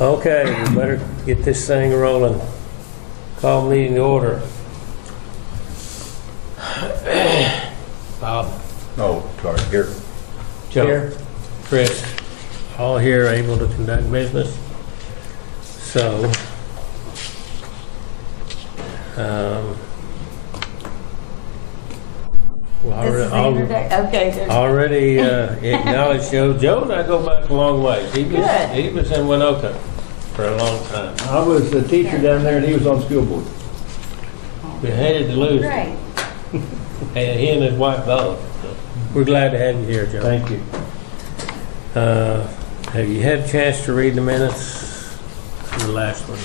Okay, we better get this thing rolling. Call meeting to order. Bob. Oh, sorry, here. Joe. Here. Chris. All here able to conduct business. So, already acknowledged Joe. Joe and I go back a long ways. He was in Winoka for a long time. I was a teacher down there, and he was on school board. We hated to lose him. And he and his wife both. So we're glad to have you here, Joe. Thank you. Have you had a chance to read the minutes? The last one.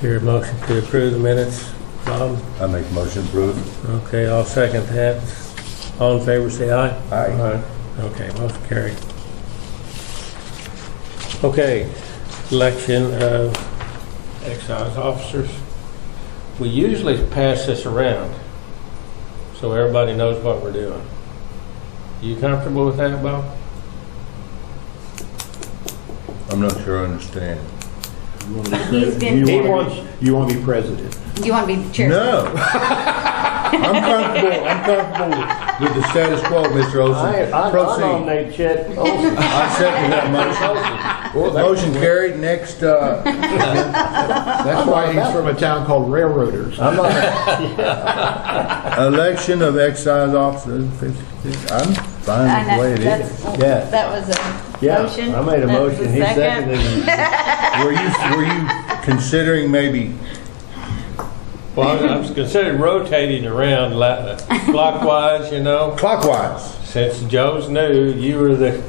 Your motion to approve the minutes, Bob? I make a motion to approve. Okay, I'll second that. All in favor, say aye. Aye. Okay, motion carried. Okay, election of excise officers. We usually pass this around so everybody knows what we're doing. You comfortable with that, Bob? I'm not sure I understand. You want to be president. You want to be the chair? No. I'm comfortable with the status quo, Mr. Olson. I Proceed. nominate Chet Olson. I second that motion. Motion carried. Next. That's why he's from a town called Railroaders. I'm not. Election of excise officers. I'm fine with the way it is. Yeah. That was a motion. I made a That was motion. a He second. seconded it. Were you considering maybe? Well, I was considering rotating around clockwise, you know. Clockwise. Since Joe's new, you were the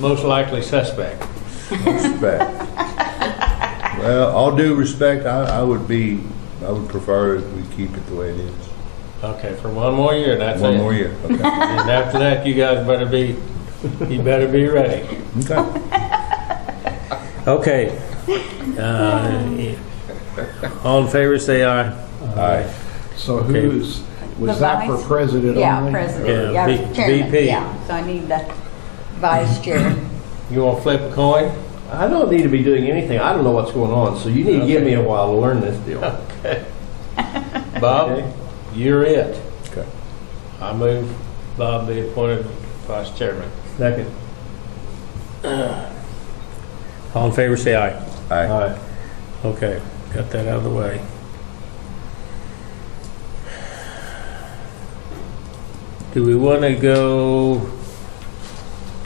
most likely suspect. Respect. Well, all due respect, I would prefer if we keep it the way it is. Okay, for one more year, that's One it. more year. Okay. And after that, you guys better be ready. Okay. Okay. All in favor, say aye. Aye. So Okay. was The that for vice? president Yeah, only? president. Yeah, Yeah, chairman. VP. Yeah, so I need the vice chair. You want to flip a coin? I don't need to be doing anything. I don't know what's going on, so you need to give me a while to learn this deal. Okay. Bob, Okay. you're it. Okay. I move Bob be appointed vice chairman. Second. All in favor, say aye. Aye. All right. Okay, got that out of the way. Do we want to go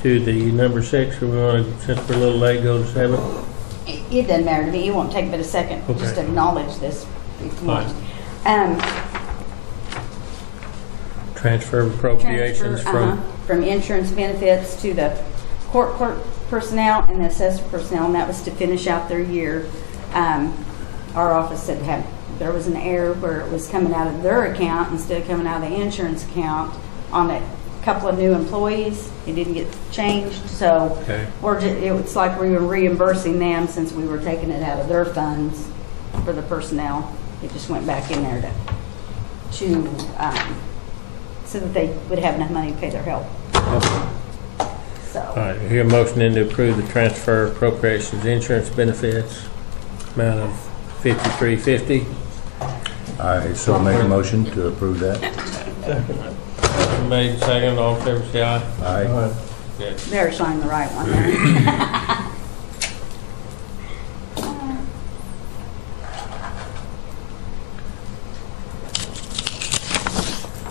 to the number 6, or we want to, since we're a little late, go to 7? It doesn't matter to me. It won't take but a second Okay. just to acknowledge this if you want. Transfer of appropriations From insurance benefits to the court clerk personnel and the assessor personnel, and that was to finish out their year. Our office said there was an error where it was coming out of their account instead of coming out of the insurance account on a couple of new employees. It didn't get changed, so Okay. it's like we were reimbursing them since we were taking it out of their funds for the personnel. It just went back in there to so that they would have enough money to pay their help. So. All right, here a motion in to approve the transfer of appropriations insurance benefits amount of $53.50. I so make a motion to approve that. Motion made, second, all in favor, say aye. Aye. All right. Good. Better sign the right one there.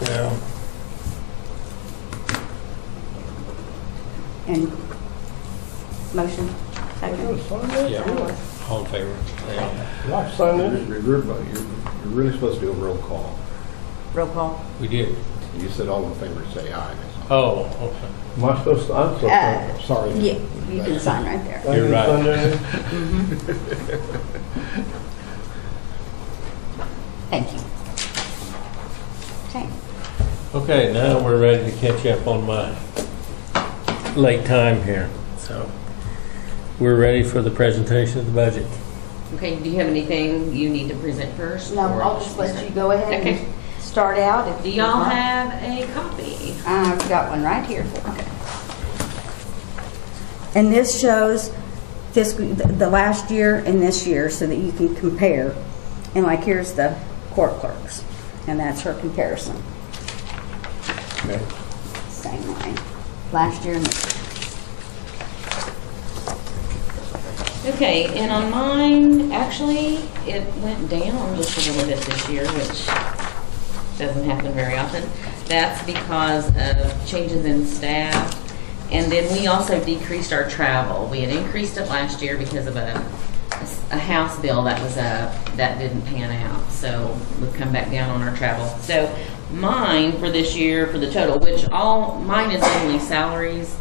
Yeah. And motion, second. Yeah. All in favor, say aye. Watch sign this. You're really supposed to do a roll call. Roll call. We did. You said all in favor, say aye. Oh, okay. Am I supposed to? I'm supposed to. Sorry. Yeah, you can sign right there. You're right. Thank you. Okay. Okay, now we're ready to catch up on mine. late time here, so we're ready for the presentation of the budget. Okay, do you have anything you need to present first? No, or I'll just let you go ahead Okay. and start out. If Do you'd y'all like. have a copy? I've got one right here for you. And this shows the last year and this year so that you can compare. And like here's the court clerks, and that's her comparison. Okay. Same line. Last year and this year. Okay, and on mine, actually, it went down just a little bit this year, which doesn't happen very often. That's because of changes in staff. And then we also decreased our travel. We had increased it last year because of a house bill that was up that didn't pan out. So we've come back down on our travel. So mine for this year, for the total, which mine is only salaries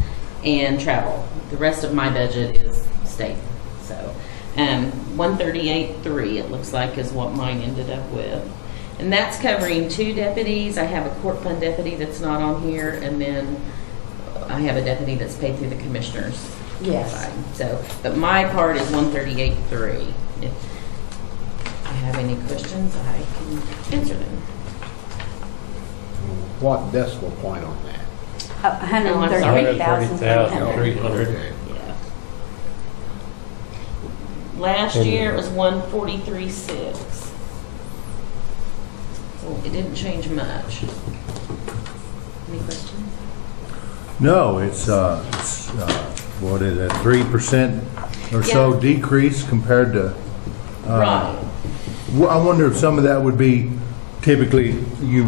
and travel. The rest of my budget is state. So 138.3 it looks like is what mine ended up with. And that's covering 2 deputies. I have a court fund deputy that's not on here, and then I have a deputy that's paid through the commissioners. Yes. side. So, but my part is 138.3. If you have any questions, I can answer them. What decimal point on that? 138,300. Okay. Yeah. Last year it was 143.6. So it didn't change much. Any questions? No, it's what is it, 3% or so Yeah. decrease compared to, Right. I wonder if some of that would be typically you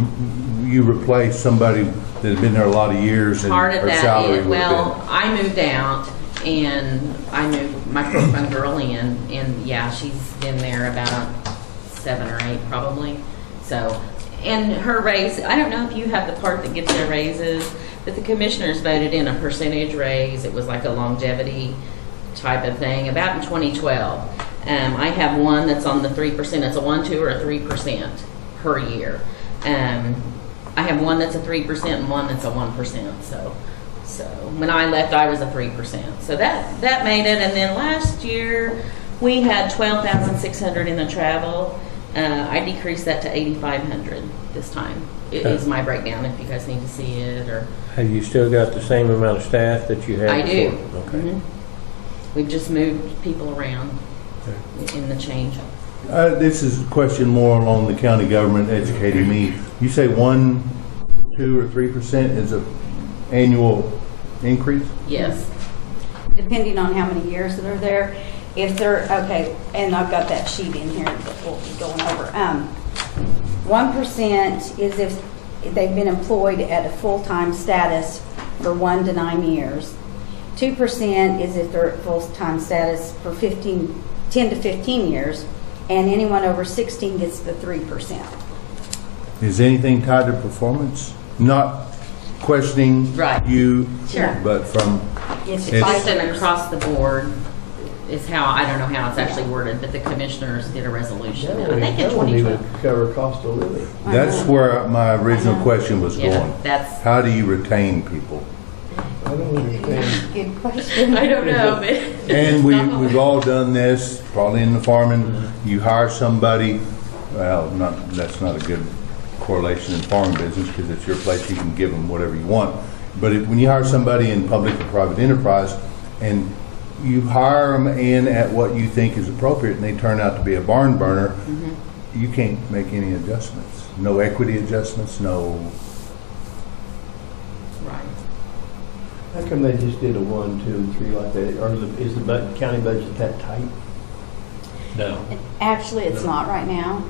replace somebody that had been there a lot of years and Part of her that salary is, would have well, I moved out and I moved my court fund girl in, and yeah, she's been there about 7 or 8 probably. So, and her raise, I don't know if you have the part that gives their raises, but the commissioners voted in a percentage raise. It was like a longevity type of thing, about in 2012. I have one that's on the 3%. It's a 1, 2, or a 3% per year. I have one that's a 3% and one that's a 1%. So when I left, I was a 3%. So that made it. And then last year we had 12,600 in the travel. I decreased that to 8,500 this time. It is my breakdown if you guys need to see it. Or Have you still got the same amount of staff that you had I do. before? Okay. Mhm. We've just moved people around in the change. This is a question more along the county government educating me. You say 1, 2, or 3% is an annual increase? Yes. Depending on how many years that are there. If they're, okay, and I've got that sheet in here that we'll be going over. 1% is if they've been employed at a full-time status for 1 to 9 years. 2% is if they're at full-time status for 10 to 15 years. And anyone over 16 gets the 3%. Is anything tied to performance? Not questioning Right. you, Sure. but from, It's It's- 5 Just an years. across the board is how, I don't know how it's actually worded, but the commissioners did a resolution. And I think in That wouldn't even 2012. cover cost of living. that's where my original question was Yeah, going. that's, How do you retain people? I don't understand. Good question. I don't know, but. And we've all done this, probably in the farming, you hire somebody, well, that's not a good correlation in farming business because it's your place, you can give them whatever you want. But when you hire somebody in public or private enterprise and you hire them in at what you think is appropriate and they turn out to be a barn burner, you can't make any adjustments. No equity adjustments, no. Right. How come they just did a 1, 2, and 3 like that? Or is the county budget that tight? No. Actually, it's not right now.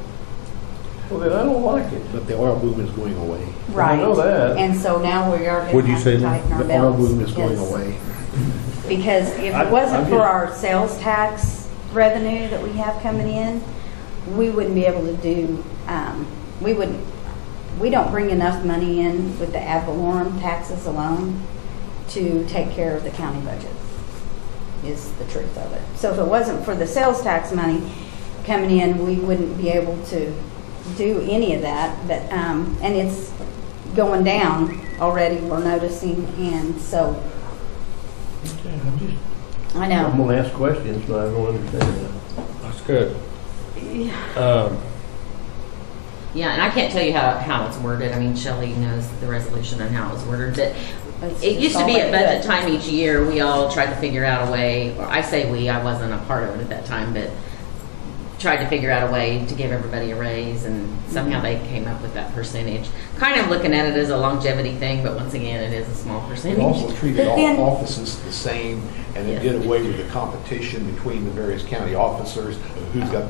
Well, then I don't like it. But the oil movement's going away. Right. I know that. And so now we are What'd going you to say, have to Lynn? tighten our The oil belts. movement's going Yes. away. Because if it wasn't for our sales tax revenue that we have coming in, we wouldn't be able to do, we don't bring enough money in with the ad valorem taxes alone to take care of the county budget, is the truth of it. So if it wasn't for the sales tax money coming in, we wouldn't be able to do any of that. But, and it's going down already, we're noticing, and so I I'm know. gonna ask questions, but I don't understand that. That's good. Yeah, and I can't tell you how it's worded. I mean, Shelley knows the resolution and how it was worded. But it used to be at budget time each year, we all tried to figure out a way, or I say we, I wasn't a part of it at that time, but tried to figure out a way to give everybody a raise, and somehow they came up with that percentage. Kind of looking at it as a longevity thing, but once again, it is a small It percentage. also treated But then- all offices the same, and it Yes. did away with the competition between the various county officers, who's the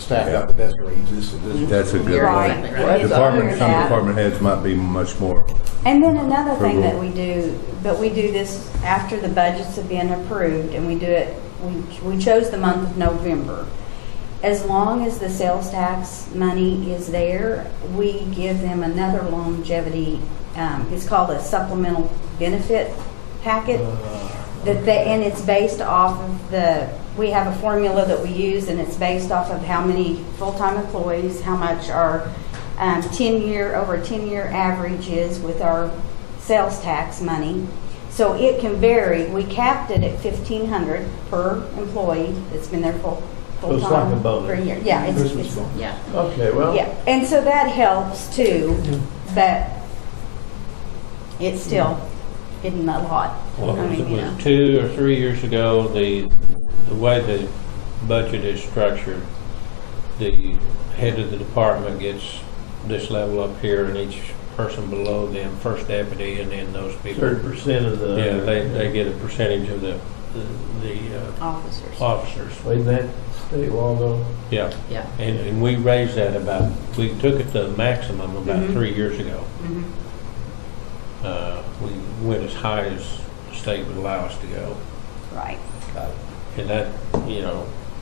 staff got the best raises. So this was- That's a good You're Right. point. exactly right. It's Department, under some that. department heads might be much more. And then another thing Approval. that we do, but we do this after the budgets have been approved, and we do it, we chose the month of November. As long as the sales tax money is there, we give them another longevity, it's called a supplemental benefit packet. And it's based off of we have a formula that we use, and it's based off of how many full-time employees, how much our over 10-year average is with our sales tax money. So it can vary. We capped it at $1,500 per employee that's been there full-time. So it's like a bonus. For a year. Yeah, it's, Yeah. Okay, well. yeah, and so that helps too, that it's still isn't a lot. Well, I it mean, you was know. 2 or 3 years ago, the way the budget is structured, the head of the department gets this level up here, and each person below them, first deputy, and then those people. Certain percent of the. Yeah, they get a percentage of the Officers. officers. Wasn't that state law though? Yeah, Yeah. and we raised that we took it to the maximum about 3 years ago. Mhm. We went as high as the state would allow us to go. Right. And that,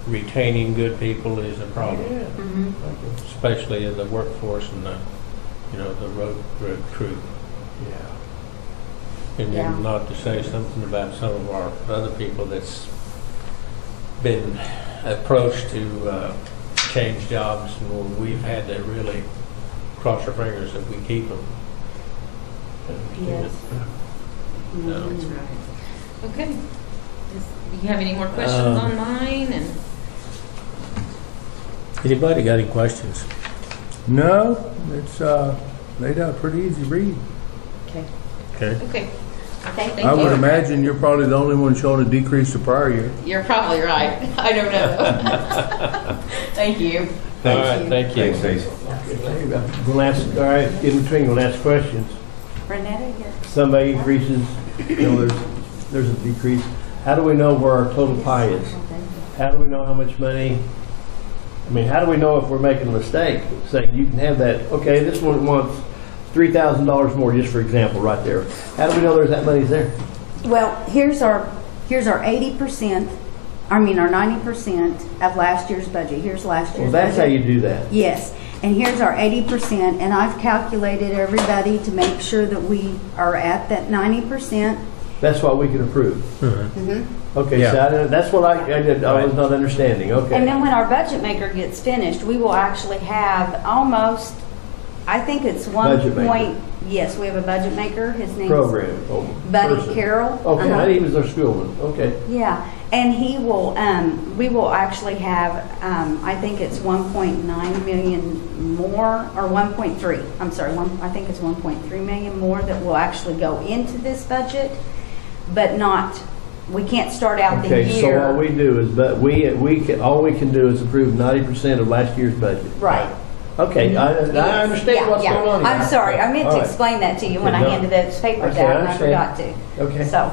retaining good people is a problem, Mhm. especially in the workforce and the road crew. Yeah. And Yeah. then not to say something about some of our other people that's been approached to change jobs, and we've had to really cross our fingers that we keep them. Yes. No. That's right. Okay. Do you have any more questions on mine? And Anybody got any questions? No, it's laid out pretty easy read. okay. Okay. Okay. Thank I you. would imagine you're probably the only one showing a decrease the prior year. You're probably right. I don't know. Thank you. All right, thank you. Thanks, Stacy. We'll ask, all right, in between, we'll ask questions. Renetta, here. Somebody increases, there's a decrease. How do we know where our total pie is? How do we know how much money? I mean, how do we know if we're making a mistake? Saying you can have that, okay, this one wants $3,000 more, just for example, right there. How do we know there's that money's there? Well, here's our 80%, our 90% of last year's budget. Here's last Well, year's that's how budget. you do that. Yes, and here's our 80%, and I've calculated everybody to make sure that we are at that 90%. That's what we can approve. Mhm. Okay, Yeah. so that's what I did, I was not understanding, And okay. then when our budget maker gets finished, we will actually have almost, I think it's one Budget maker. point. Yes, we have a budget maker. His name's Program. Oh, Buddy person. Carroll. Okay, Uh-huh. he was our schoolman, okay. Yeah, and he will, we will actually have, I think it's 1.9 million more, or 1.3, I'm sorry, I think it's 1.3 million more that will actually go into this budget, but not, we can't start out the Okay, so year. all we do is, all we can do is approve 90% of last year's budget. Right. Okay, I Yes. understand Yeah, what's yeah. going on here. I'm sorry, I meant All to right. explain that to you when I No. handed those papers Okay, I out, and I understand. forgot to. Okay. So,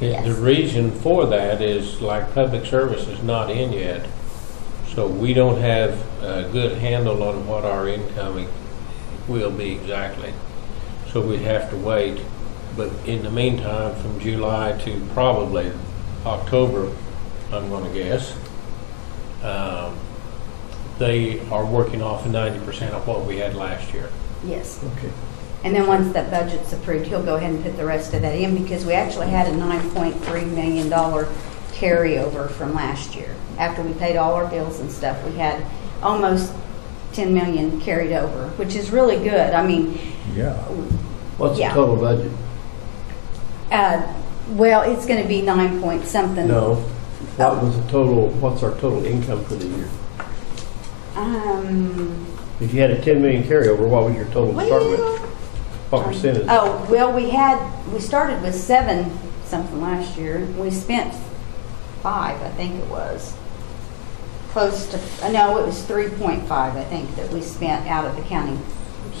The Yes. reason for that is like public service is not in yet. So we don't have a good handle on what our income will be exactly. So we have to wait. But in the meantime, from July to probably October, I'm going to guess, they are working off of 90% of what we had last year. yes. Okay. And then once that budget's approved, he'll go ahead and put the rest of that in, because we actually had a $9.3 million carryover from last year. After we paid all our bills and stuff, we had almost 10 million carried over, which is really good. I mean, Yeah. What's the Yeah. total budget? Well, it's gonna be 9 point something. No. What's our total income for the year? If you had a 10 million carryover, what was your total to start with? What percentage? Oh, well, we started with 7 something last year. We spent 5, I think it was. Close to, no, it was 3.5, I think, that we spent out of the county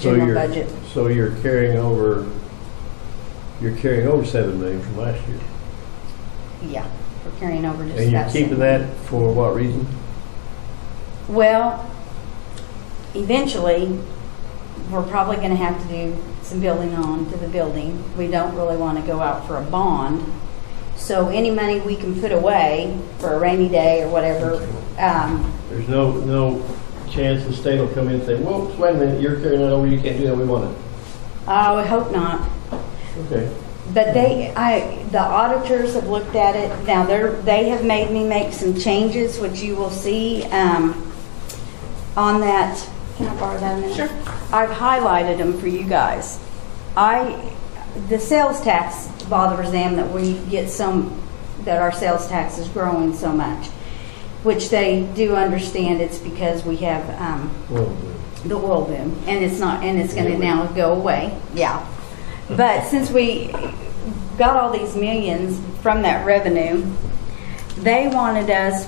general budget. So you're carrying over 7 million from last year. Yeah, we're carrying over just And you're about keeping 7. that for what reason? Well, eventually, we're probably gonna have to do some building on to the building. We don't really wanna go out for a bond. So any money we can put away for a rainy day or whatever, There's no chance the state will come in and say, whoops, wait a minute, you're carrying that over, you can't do that, we want it. I would hope not. Okay. But the auditors have looked at it. Now, they have made me make some changes, which you will see on that. Can I borrow that a minute? Sure. I've highlighted them for you guys. The sales tax bothers them that we get that our sales tax is growing so much, which they do understand. It's because we have the oil boom, and it's going to now go away. Yeah. But since we got all these millions from that revenue, they wanted us,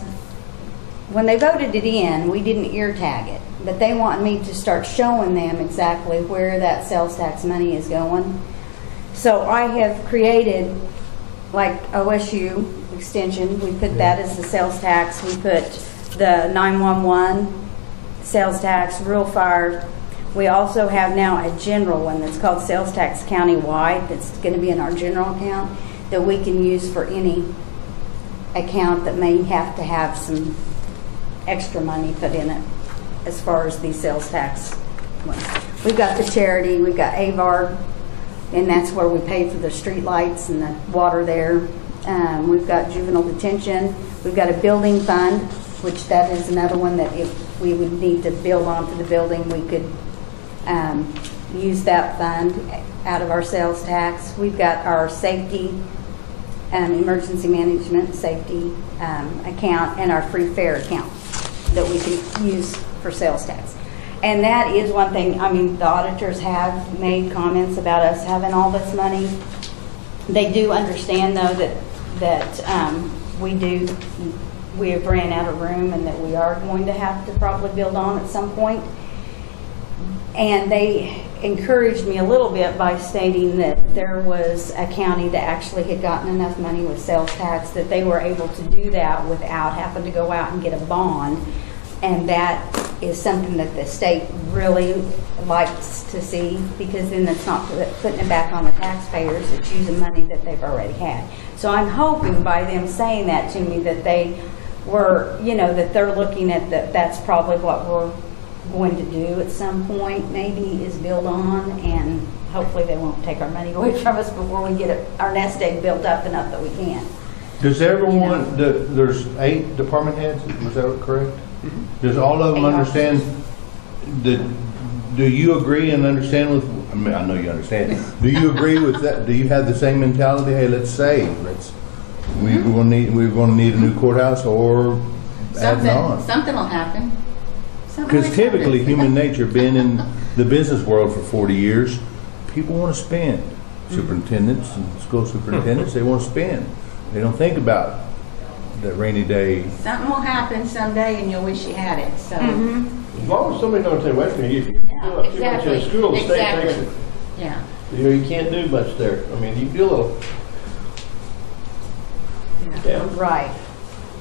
when they voted it in, we didn't ear tag it, but they want me to start showing them exactly where that sales tax money is going. So I have created, like OSU extension, we put that as the sales tax. We put the 911 sales tax, rural fire. We also have now a general one that's called sales tax countywide that's going to be in our general account that we can use for any account that may have to have some extra money put in it as far as the sales tax ones. We've got the charity, we've got AVAR, and that's where we pay for the street lights and the water there. We've got juvenile detention. We've got a building fund, which that is another one that if we would need to build onto the building, we could use that fund out of our sales tax. We've got our safety, emergency management safety account, and our free fare account that we can use for sales tax. And that is one thing, I mean, the auditors have made comments about us having all this money. They do understand, though, that we have ran out of room and that we are going to have to probably build on at some point. And they encouraged me a little bit by stating that there was a county that actually had gotten enough money with sales tax that they were able to do that without having to go out and get a bond. And that is something that the state really likes to see, because then it's not putting it back on the taxpayers, it's using money that they've already had. So I'm hoping by them saying that to me that they were, that they're looking at that's probably what we're going to do at some point, maybe, is build on, and hopefully they won't take our money away from us before we get our nest egg built up enough that we can. Does everyone, there's 8 department heads, was that correct? Mm-hmm. Does all of them understand, do you agree and understand with, I mean, I know you understand, do you agree with that? Do you have the same mentality? Hey, we're going to need a new courthouse, or adding on? Something will happen. Because typically, human nature, being in the business world for 40 years, people want to spend. Superintendents and school superintendents, they want to spend. They don't think about that rainy day. Something will happen someday, and you'll wish you had it. So, As long as somebody don't take away from you, if you Yeah, do too much in exactly. a school, the state takes it. yeah. You can't do much there. I mean, you can do a little. Yeah. Right.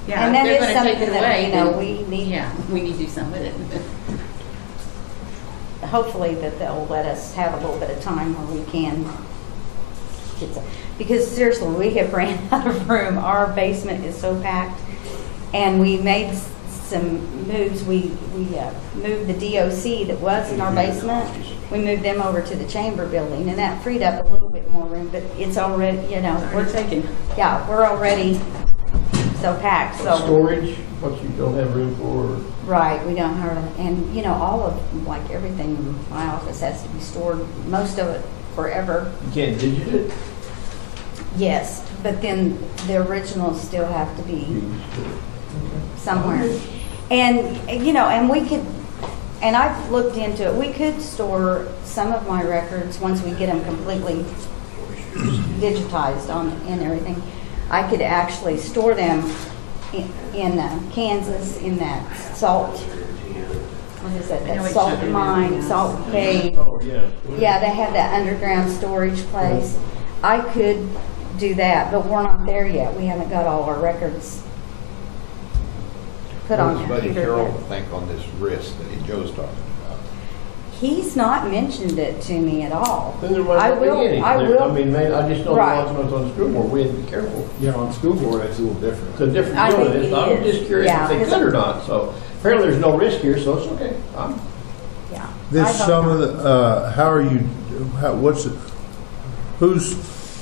Yeah, And if that they're is going to take something it away, that, then we need. Yeah, we need to do something with it. Hopefully that they'll let us have a little bit of time where we can get some, because seriously, we have ran out of room. Our basement is so packed, and we made some moves. We moved the DOC that was in our basement. We moved them over to the chamber building, and that freed up a little bit more room, but it's already, we're taking, we're already so packed. So Storage, what you don't have room for. right, we don't have, and all of, like, everything in my office has to be stored, most of it forever. You can't digit it. Yes, but then the originals still have to be somewhere. And, you know, and we could, and I've looked into it, we could store some of my records once we get them completely digitized and everything. I could actually store them in Kansas, in that salt, what is that, I know that what salt you're mine, doing. salt cave. Oh, yeah. Yeah, they have that underground storage place. I could do that, but we're not there yet. We haven't got all our records put on What does Buddy computer Carroll yet. think on this risk that Joe's talking about? He's not mentioned it to me at all. Then there might I not be will, any. I There- will. I mean, man, I just know the Right. ones when I was on the school board, we had to be careful. Yeah, on school board, that's a little different. It's a different I deal. think It's- it I'm is. just curious Yeah, if they 'cause could or not, so apparently there's no risk here, so it's okay. Yeah. This I hope some of not. the, how are you,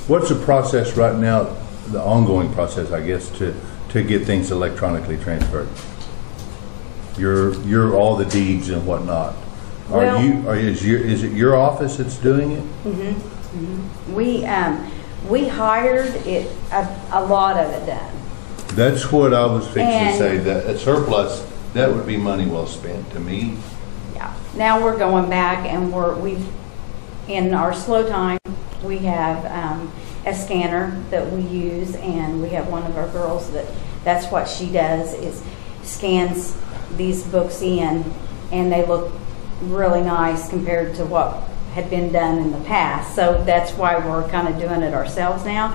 what's the process right now, the ongoing process, I guess, to get things electronically transferred? You're all the deeds and whatnot. Well- Is it your office that's doing it? We hired it, a lot of it done. That's what I was fixing to And- say, that a surplus, that would be money well spent to me. Yeah. Now we're going back and we've, in our slow time, we have a scanner that we use, and we have one of our girls that's what she does, is scans these books in, and they look really nice compared to what had been done in the past. So that's why we're kind of doing it ourselves now.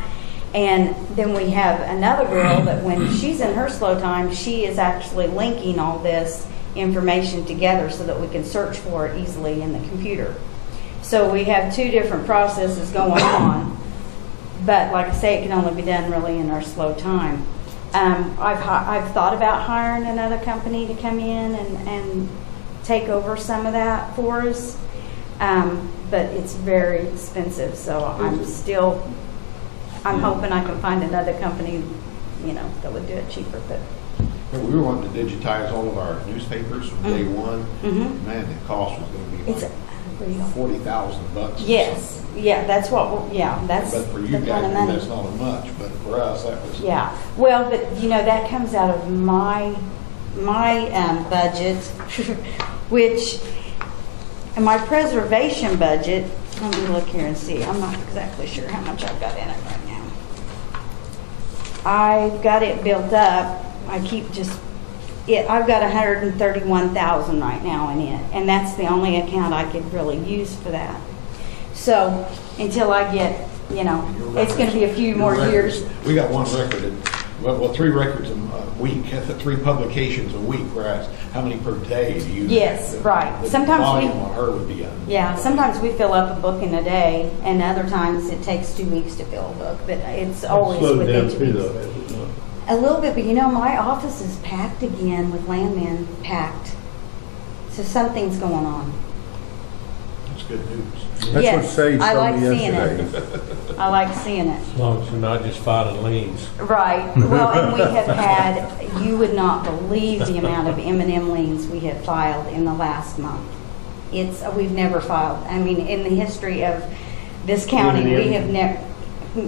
And then we have another girl that when she's in her slow time, she is actually linking all this information together so that we can search for it easily in the computer. So we have two different processes going on, but like I say, it can only be done really in our slow time. I've thought about hiring another company to come in and take over some of that for us, but it's very expensive. So I'm hoping I can find another company, you know, that would do it cheaper. But We were wanting to digitize all of our newspapers from day one. Man, the cost was gonna be it's like $40,000. yes, yeah, that's what. That's But for the you kind guys, of money. that's not much, but for us, that was. Yeah, well, but you know, that comes out of my budget, which, and my preservation budget, let me look here and see, I'm not exactly sure how much I've got in it right now. I've got it built up, I've got 131,000 right now in it, and that's the only account I could really use for that. So, until I get, you know, it's gonna be a few more years. We got one record, well, 3 records a week, 3 publications a week, whereas how many per day do you? Yes, right. The Sometimes we- volume on her would be. Yeah, sometimes we fill up a book in a day, and other times it takes 2 weeks to fill a book, but it's always Slowed within down 2 too, weeks. though, has it not? A little bit, but you know, my office is packed again with landmen packed. So something's going on. That's good news. That's Yes, what Sage I told like me seeing yesterday. it. I like seeing it. As long as you're not just filing liens. Right. Well, and we have had, you would not believe the amount of M&M liens we have filed in the last month. We've never filed, I mean, in the history of this county, we M&M? have never,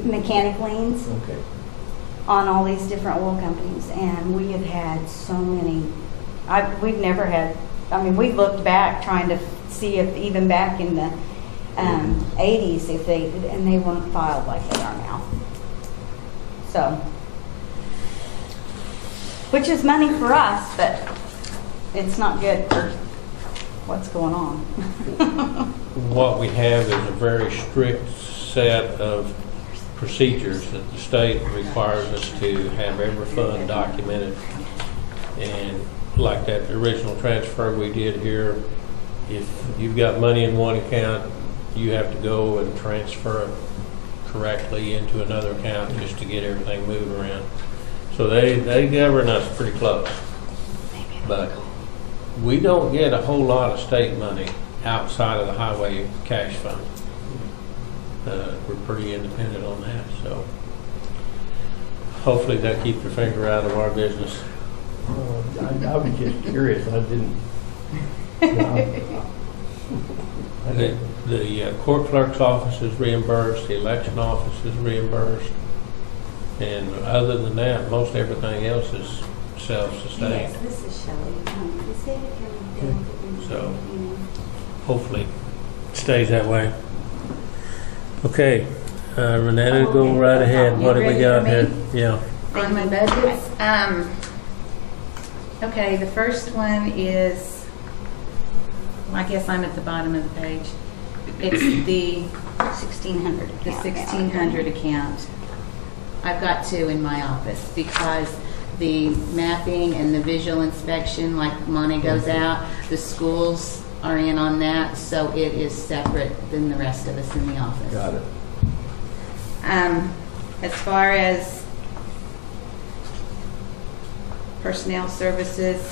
mechanic liens Okay. on all these different oil companies, and we have had so many. We've never had, I mean, we looked back trying to see if even back in the 80s, if they, and they weren't filed like they are now. So, which is money for us, but it's not good for what's going on. What we have is a very strict set of procedures that the state requires us to have every fund documented. And like that original transfer we did here, if you've got money in one account, you have to go and transfer it correctly into another account just to get everything moving around. So they govern us pretty close. But we don't get a whole lot of state money outside of the highway cash fund. We're pretty independent on that, so hopefully that keeps their finger out of our business. I was just curious, I didn't. I didn't- The court clerk's office is reimbursed, the election office is reimbursed, and other than that, most everything else is self-sustained. Yes, this is Shelley. So hopefully it stays that way. Okay, Renetta, go right ahead. What do we got here? Yeah. On my budgets, okay, the first one is, well, I guess I'm at the bottom of the page. It's the 1,600. the 1,600 account. I've got two in my office because the mapping and the visual inspection, like money goes out, the schools are in on that, so it is separate than the rest of us in the office. Got it. As far as personnel services,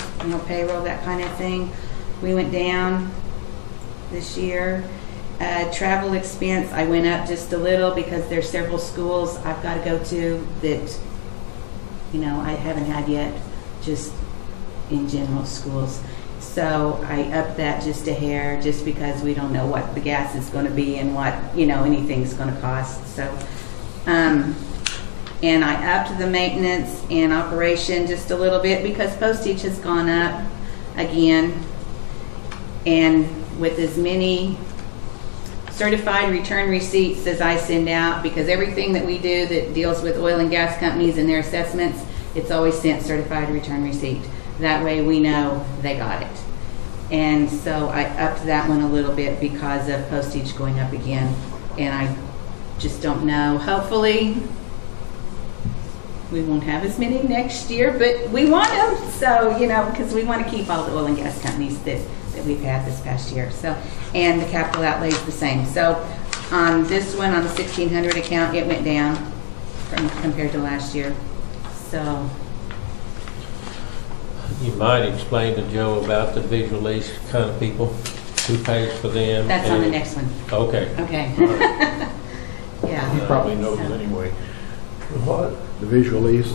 payroll, that kind of thing, we went down this year. Travel expense, I went up just a little because there's several schools I've got to go to that, I haven't had yet, just in general schools. So I upped that just a hair, just because we don't know what the gas is going to be and what, anything's going to cost. So, and I upped the maintenance and operation just a little bit because postage has gone up again. And with as many certified return receipts as I send out, because everything that we do that deals with oil and gas companies and their assessments, it's always sent certified return receipt. That way we know they got it. And so I upped that one a little bit because of postage going up again. And I just don't know. Hopefully we won't have as many next year, but we want them. So, because we want to keep all the oil and gas companies that we've had this past year. So, and the capital outlay is the same. So on this one, on the 1,600 account, it went down compared to last year. So You might explain to Joe about the visual lease kind of people, who pays for them. that's on the next one. Okay. Okay. All right. Yeah. You probably know them anyway. What? The visual ease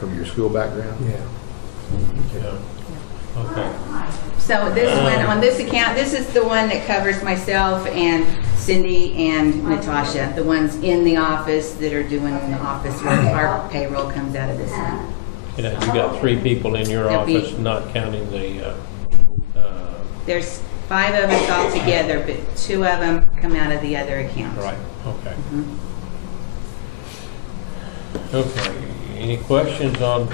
from your school background. Yeah. Yeah. Okay. So this one, on this account, this is the one that covers myself and Cindy and Natasha, the ones in the office that are doing the office work. Our payroll comes out of this one. Yeah, you got 3 people in your There'll be- office, not counting the, There's 5 of us all together, but 2 of them come out of the other account. right, okay. Mhm. Okay, any questions on,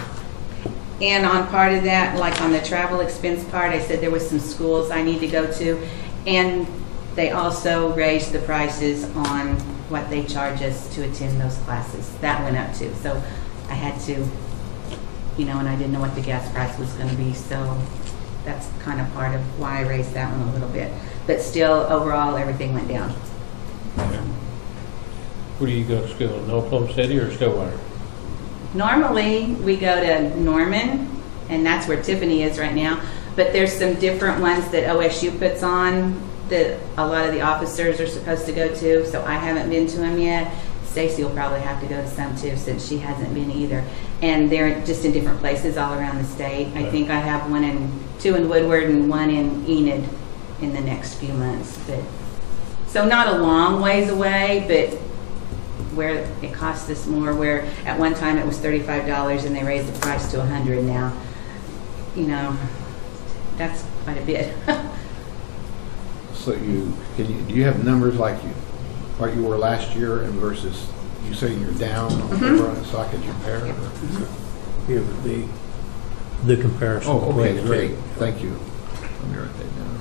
And on part of that, like on the travel expense part, I said there was some schools I need to go to. And they also raised the prices on what they charge us to attend those classes. That went up too. So I had to, and I didn't know what the gas price was going to be. So that's kind of part of why I raised that one a little bit. But still, overall, everything went down. where do you go to school, in Oklahoma City or Stillwater? Normally, we go to Norman, and that's where Tiffany is right now. But there's some different ones that OSU puts on that a lot of the officers are supposed to go to. So I haven't been to them yet. Stacy will probably have to go to some too, since she hasn't been either. And they're just in different places all around the state. I think I have 2 in Woodward and 1 in Enid in the next few months. But so not a long ways away, but where it costs us more, where at one time it was $35 and they raised the price to $100 now. That's quite a bit. So do you have numbers like you were last year and versus you say you're down over on it, so I could compare? Or? Here would be the comparison Oh, between okay, the great. 2. Thank you. Let me write that down.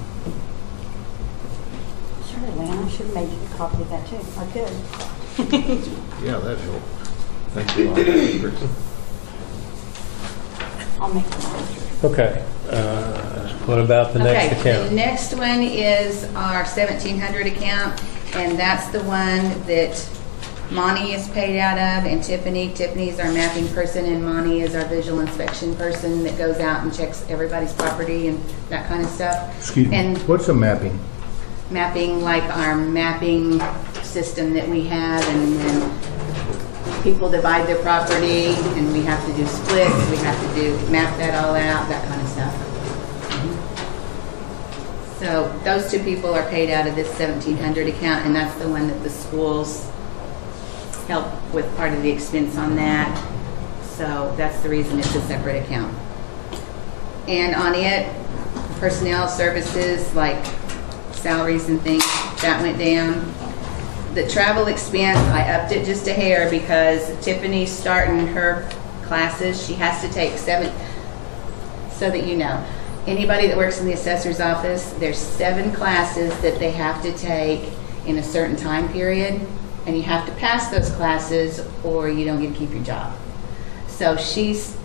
Sure, Lynn, I should have made you a copy of that too. I could. Yeah, that'd help. Thank you. I'll make one. Okay, what about the next Okay, the account? next one is our 1,700 account, and that's the one that Monty is paid out of, and Tiffany. Tiffany's our mapping person, and Monty is our visual inspection person that goes out and checks everybody's property and that kind of stuff. Excuse me, And what's a mapping? mapping, like our mapping system that we have, and when people divide their property and we have to do splits, we have to map that all out, that kind of stuff. So those two people are paid out of this 1,700 account, and that's the one that the schools help with part of the expense on that. So that's the reason it's a separate account. And on it, personnel services like salaries and things, that went down. The travel expense, I upped it just a hair because Tiffany's starting her classes. She has to take 7, so that you know, anybody that works in the assessor's office, there's 7 classes that they have to take in a certain time period, and you have to pass those classes or you don't get to keep your job. So she's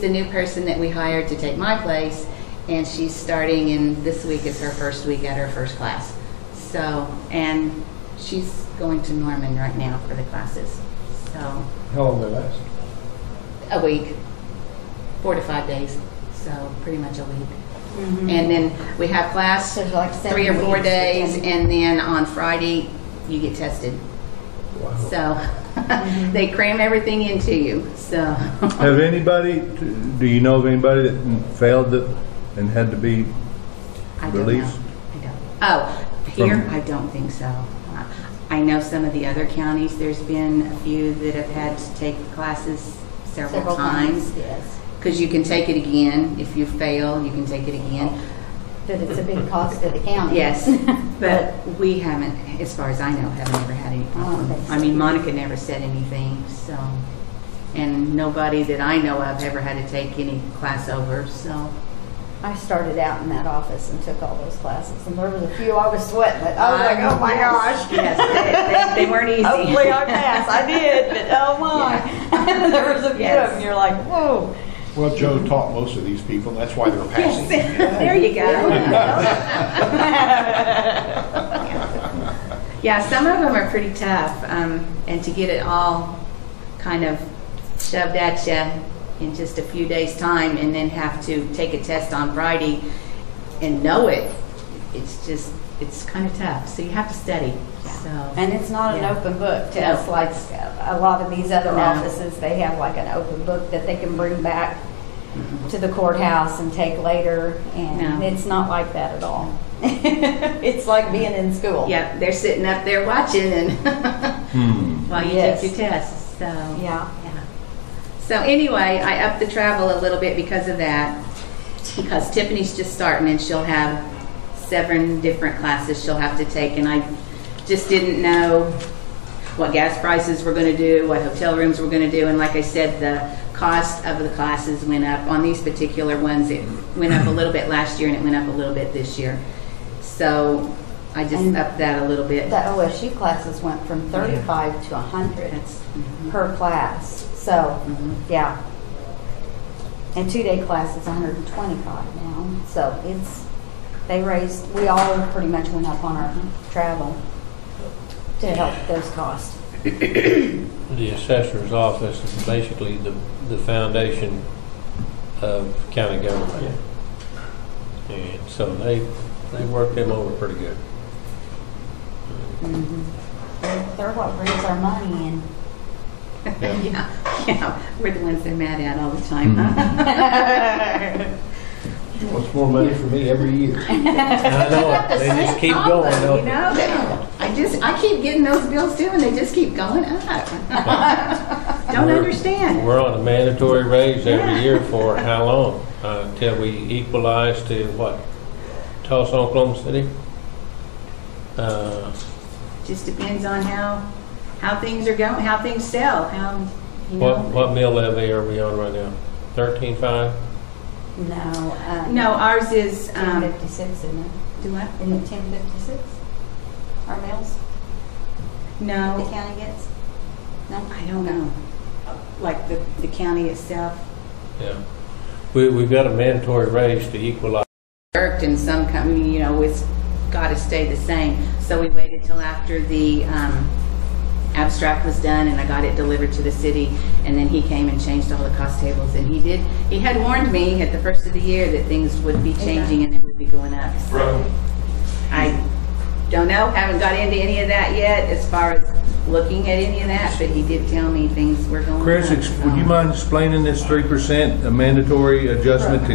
the new person that we hired to take my place, and she's starting in this week is her first week at her first class. So, and she's going to Norman right now for the classes. So How long will they last? a week, 4 to 5 days. So pretty much a week. And then we have class So it's like 3 or 4 7 days, weeks. and then on Friday you get tested. Wow. So they cram everything into you. So Have anybody, do you know of anybody that failed it and had to be I don't know. released? I don't. Oh, here From- I don't think so. I know some of the other counties. There's been a few that have had to take classes several times. Yes. Because you can take it again. If you fail, you can take it again. That it's a big cost to the county. Yes, but we haven't, as far as I know, haven't ever had any problem. that's I mean, Monica never said anything, so, and nobody that I know of ever had to take any class over, so. I started out in that office and took all those classes, and there was a few I was sweating, but I was like, oh my gosh. Yes, they weren't easy. Hopefully I passed. I did, but oh my. There was a few Yes. of them, you're like, whoa. Well, Joe taught most of these people, and that's why they're passing. There you go. Yeah, some of them are pretty tough, and to get it all kind of shoved at you in just a few days' time, and then have to take a test on Friday and know it, it's kind of tough. So you have to study. So. And it's not an Yeah. open book No. test like a lot of these other No. offices. They have like an open book that they can bring back to the courthouse and take later, and No. it's not like that at all. It's like being in school. Yeah, they're sitting up there watching and while you Yes. take your tests. So Yeah. So anyway, I upped the travel a little bit because of that. Because Tiffany's just starting and she'll have 7 different classes she'll have to take, and I just didn't know what gas prices were going to do, what hotel rooms were going to do, and like I said, the cost of the classes went up. On these particular ones, it went up a little bit last year and it went up a little bit this year. So I just And upped that a little bit. The OSU classes went from 35 to 100 That's, per class. So, yeah. And 2-day class is 125 now. So they raised, we all pretty much went up on our travel to help those costs. The assessor's office is basically the foundation of county government. And so they work them over pretty good. They're what brings our money in. yeah, we're the ones they're mad at all the time. What's more money for me every year? I know it. They just keep going, You don't they? know, I keep getting those bills too, and they just keep going up. Don't We're- understand. We're on a mandatory raise every year for how long? Till we equalize to what? Tulsa, Oklahoma City? Just depends on how things are going, how things sell, how, you know. What mill levy are we on right now? 13.5? No. No, ours is, 1056, isn't it? do what? Isn't it 1056? Our mills the No, county gets? No? I don't know. Like the county itself. Yeah. We've got a mandatory raise to equalize. Worked in some company, you know, it's got to stay the same. So we waited till after the abstract was done and I got it delivered to the city, and then he came and changed all the cost tables, and he had warned me at the first of the year that things would be changing and it would be going up. So I don't know, haven't got into any of that yet as far as looking at any of that, but he did tell me things were going Chris, up. would you mind explaining this 3% mandatory adjustment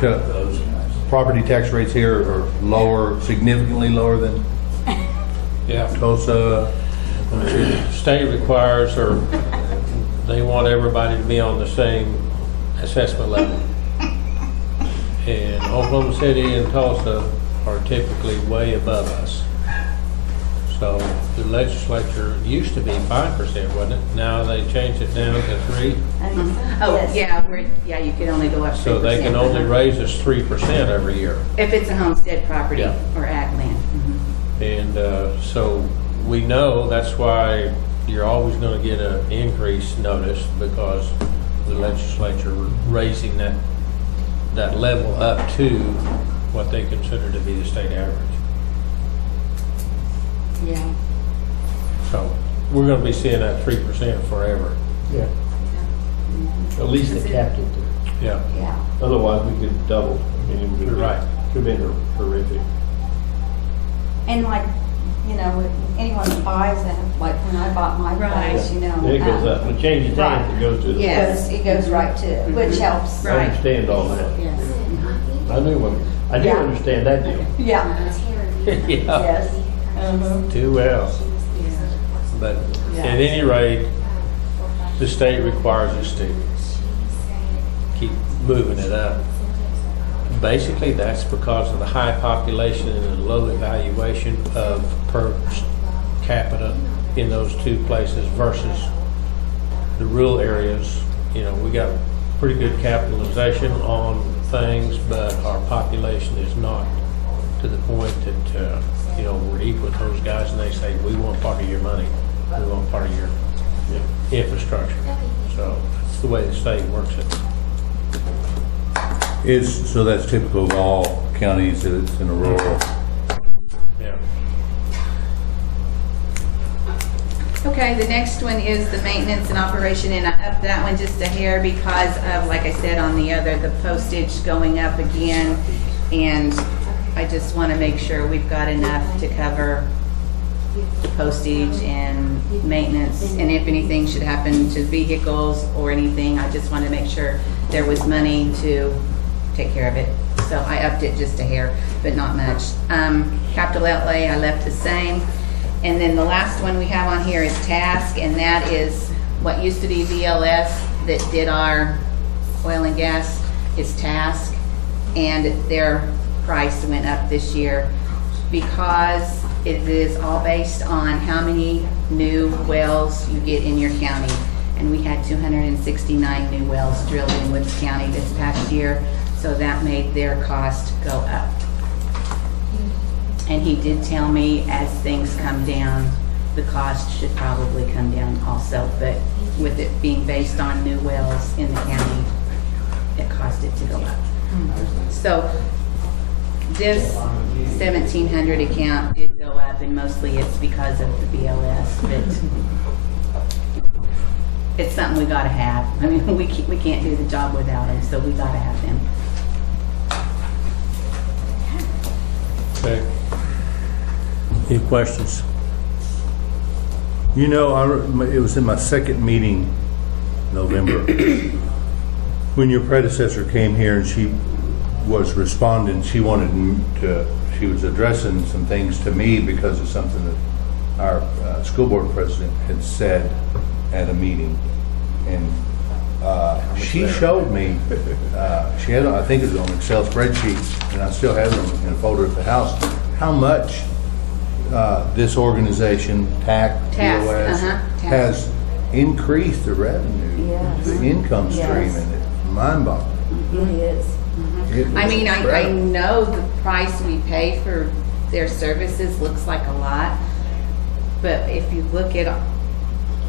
to property tax rates here are lower, significantly lower than Yeah. Tulsa. State requires, or they want everybody to be on the same assessment level. And Oklahoma City and Tulsa are typically way above us. So the legislature used to be 5%, wasn't it? Now they changed it down to 3%. Oh, Yes. yeah, you can only go up 3%. So they can only raise us 3% every year. If it's a homestead property Yeah. or ag land. And so we know that's why you're always going to get an increase notice, because the legislature raising that level up to what they consider to be the state average. Yeah. So we're going to be seeing that 3% forever. Yeah. At least they capped it there. Yeah. Yeah. Otherwise, we could double. I mean, it would You're be- right. Could have been horrific. And like, you know, anyone that buys that, like when I bought my Right. place, you know. It goes up. When it changes hands, it goes to the. Yes. It goes right to it, which helps. I understand all that. Yes. I do Yeah. understand that deal. Yeah, Yeah. yes. Too well. But at any rate, the state requires us to keep moving it up. Basically, that's because of the high population and the low evaluation of per capita in those two places versus the rural areas. You know, we got pretty good capitalization on things, but our population is not to the point that, you know, we're equal to those guys, and they say, we want part of your money. We want part of your infrastructure. So that's the way the state works it. So that's typical of all counties that it's in a rural. Yeah. Okay, the next one is the maintenance and operation, and I upped that one just a hair because of, like I said on the other, the postage going up again. And I just want to make sure we've got enough to cover the postage and maintenance. And if anything should happen to vehicles or anything, I just want to make sure there was money to take care of it. So I upped it just a hair, but not much. Capital outlay, I left the same. And then the last one we have on here is task, and that is what used to be VLS that did our oil and gas is task, and their price went up this year because it is all based on how many new wells you get in your county. And we had 269 new wells drilled in Woods County this past year, so that made their cost go up. And he did tell me as things come down, the cost should probably come down also, but with it being based on new wells in the county, it caused it to go up. So this 1,700 account did go up, and mostly it's because of the BLS, but it's something we gotta have. I mean, we can't do the job without them, so we gotta have them. Okay. Any questions? You know, it was in my second meeting, November, when your predecessor came here and she was responding. She was addressing some things to me because of something that our school board president had said at a meeting. And she showed me, she had, I think it was on an Excel spreadsheet, and I still have it in a folder at the house, how much this organization, TAC, DOS, has increased the revenue, Yes. the income stream, Yes. and it's mind-boggling. It is. It was I mean, I incredible. know the price we pay for their services looks like a lot, but if you look at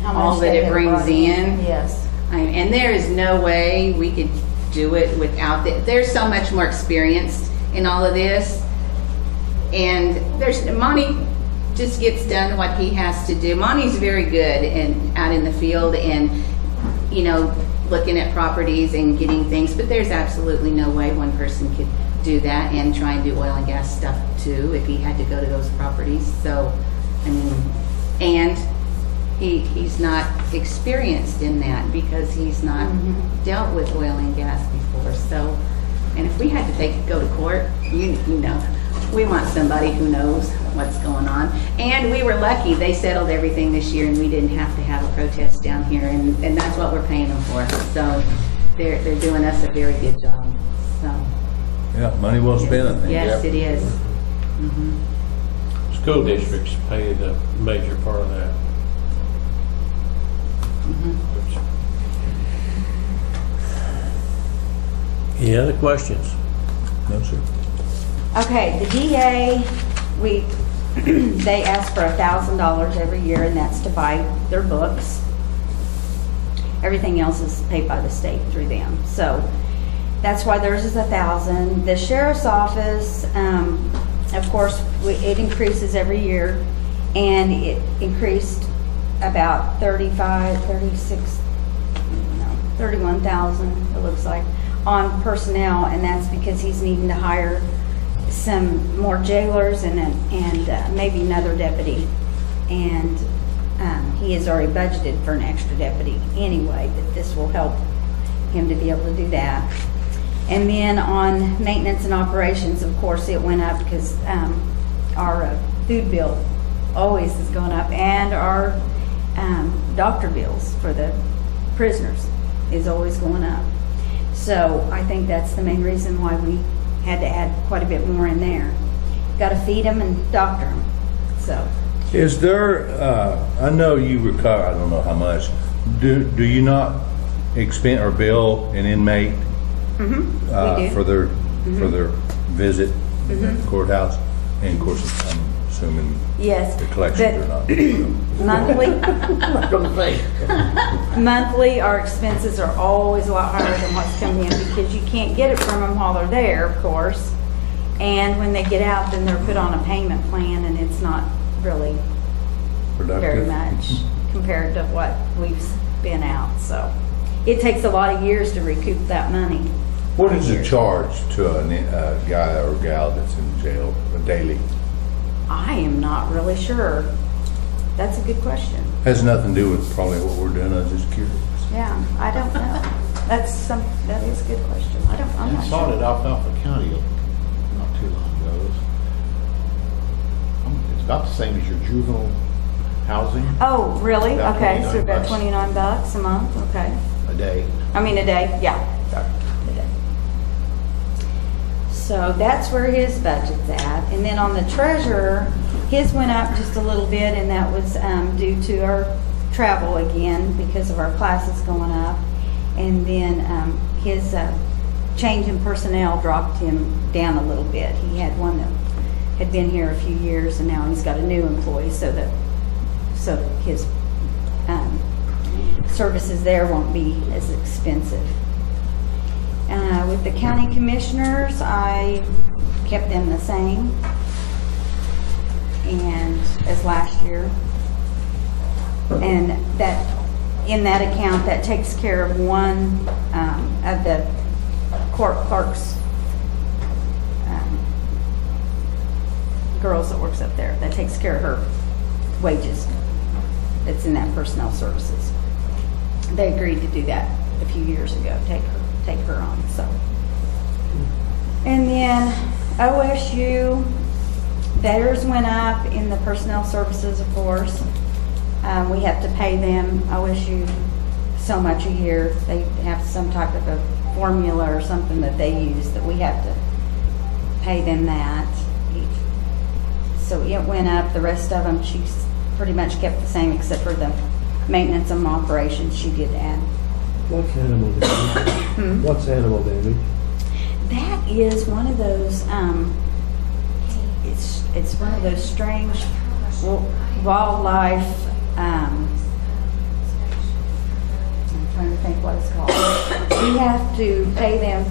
How all much that they it have brings brought in. Yes. And there is no way we could do it without it. There's so much more experience in all of this. And Monty just gets done what he has to do. Monty's very good out in the field and, you know, looking at properties and getting things, but there's absolutely no way one person could do that and try and do oil and gas stuff too if he had to go to those properties. So, I mean, and he's not experienced in that because he's not dealt with oil and gas before. So And if we had to go to court, you know, we want somebody who knows what's going on. And we were lucky, they settled everything this year and we didn't have to have a protest down here, and that's what we're paying them for. So they're doing us a very good job, so. Yeah, money well spent, I think. Yes, it is. Mhm. School districts pay the major part of that. Mhm. Any other questions? No, sir. Okay, the DA, they ask for $1,000 every year, and that's to buy their books. Everything else is paid by the state through them. So that's why theirs is 1,000. The sheriff's office, of course, it increases every year, and it increased about 31,000, it looks like, on personnel, and that's because he's needing to hire some more jailers and maybe another deputy. And he has already budgeted for an extra deputy anyway, but this will help him to be able to do that. And then on maintenance and operations, of course, it went up because our food bill always has gone up, and our doctor bills for the prisoners is always going up. So I think that's the main reason why we had to add quite a bit more in there. Got to feed them and doctor them. So Is there, I know you recover, I don't know how much, do you not expend or bill an inmate we do. for their visit at the courthouse? And of course, I'm assuming yes, the collections are not. monthly. Not gonna think. Monthly, our expenses are always a lot higher than what's coming in because you can't get it from them while they're there, of course. And when they get out, then they're put on a payment plan, and it's not really very Productive. much compared to what we've spent out. So it takes a lot of years to recoup that money. What is the charge to a guy or gal that's in jail daily? I am not really sure. That's a good question. Has nothing to do with probably what we're doing, I was just curious. Yeah, I don't know. That is a good question. I'm I not saw it sure. off Alpha County not too long ago. It's about the same as your juvenile housing Oh, really? About Okay, so about $29 $29 a month, okay. a day. I mean, a day, yeah, sorry, a day. So that's where his budget's at. And then on the treasurer, his went up just a little bit, and that was due to our travel again because of our classes going up. And then his change in personnel dropped him down a little bit. He had one that had been here a few years, and now he's got a new employee, so his services there won't be as expensive. With the county commissioners, I kept them the same and as last year. And that in that account, that takes care of one of the court clerks girls that works up there. That takes care of her wages. It's in that personnel services. They agreed to do that a few years ago, take her on, so. And then OSU, theirs went up in the personnel services, of course. We have to pay them, OSU, so much a year. They have some type of a formula or something that they use that we have to pay them that. So it went up. The rest of them, she's pretty much kept the same except for the maintenance and operations she did add. What's animal damage? What's animal damage? That is one of those, it's one of those strange wildlife, I'm trying to think what it's called. We have to pay them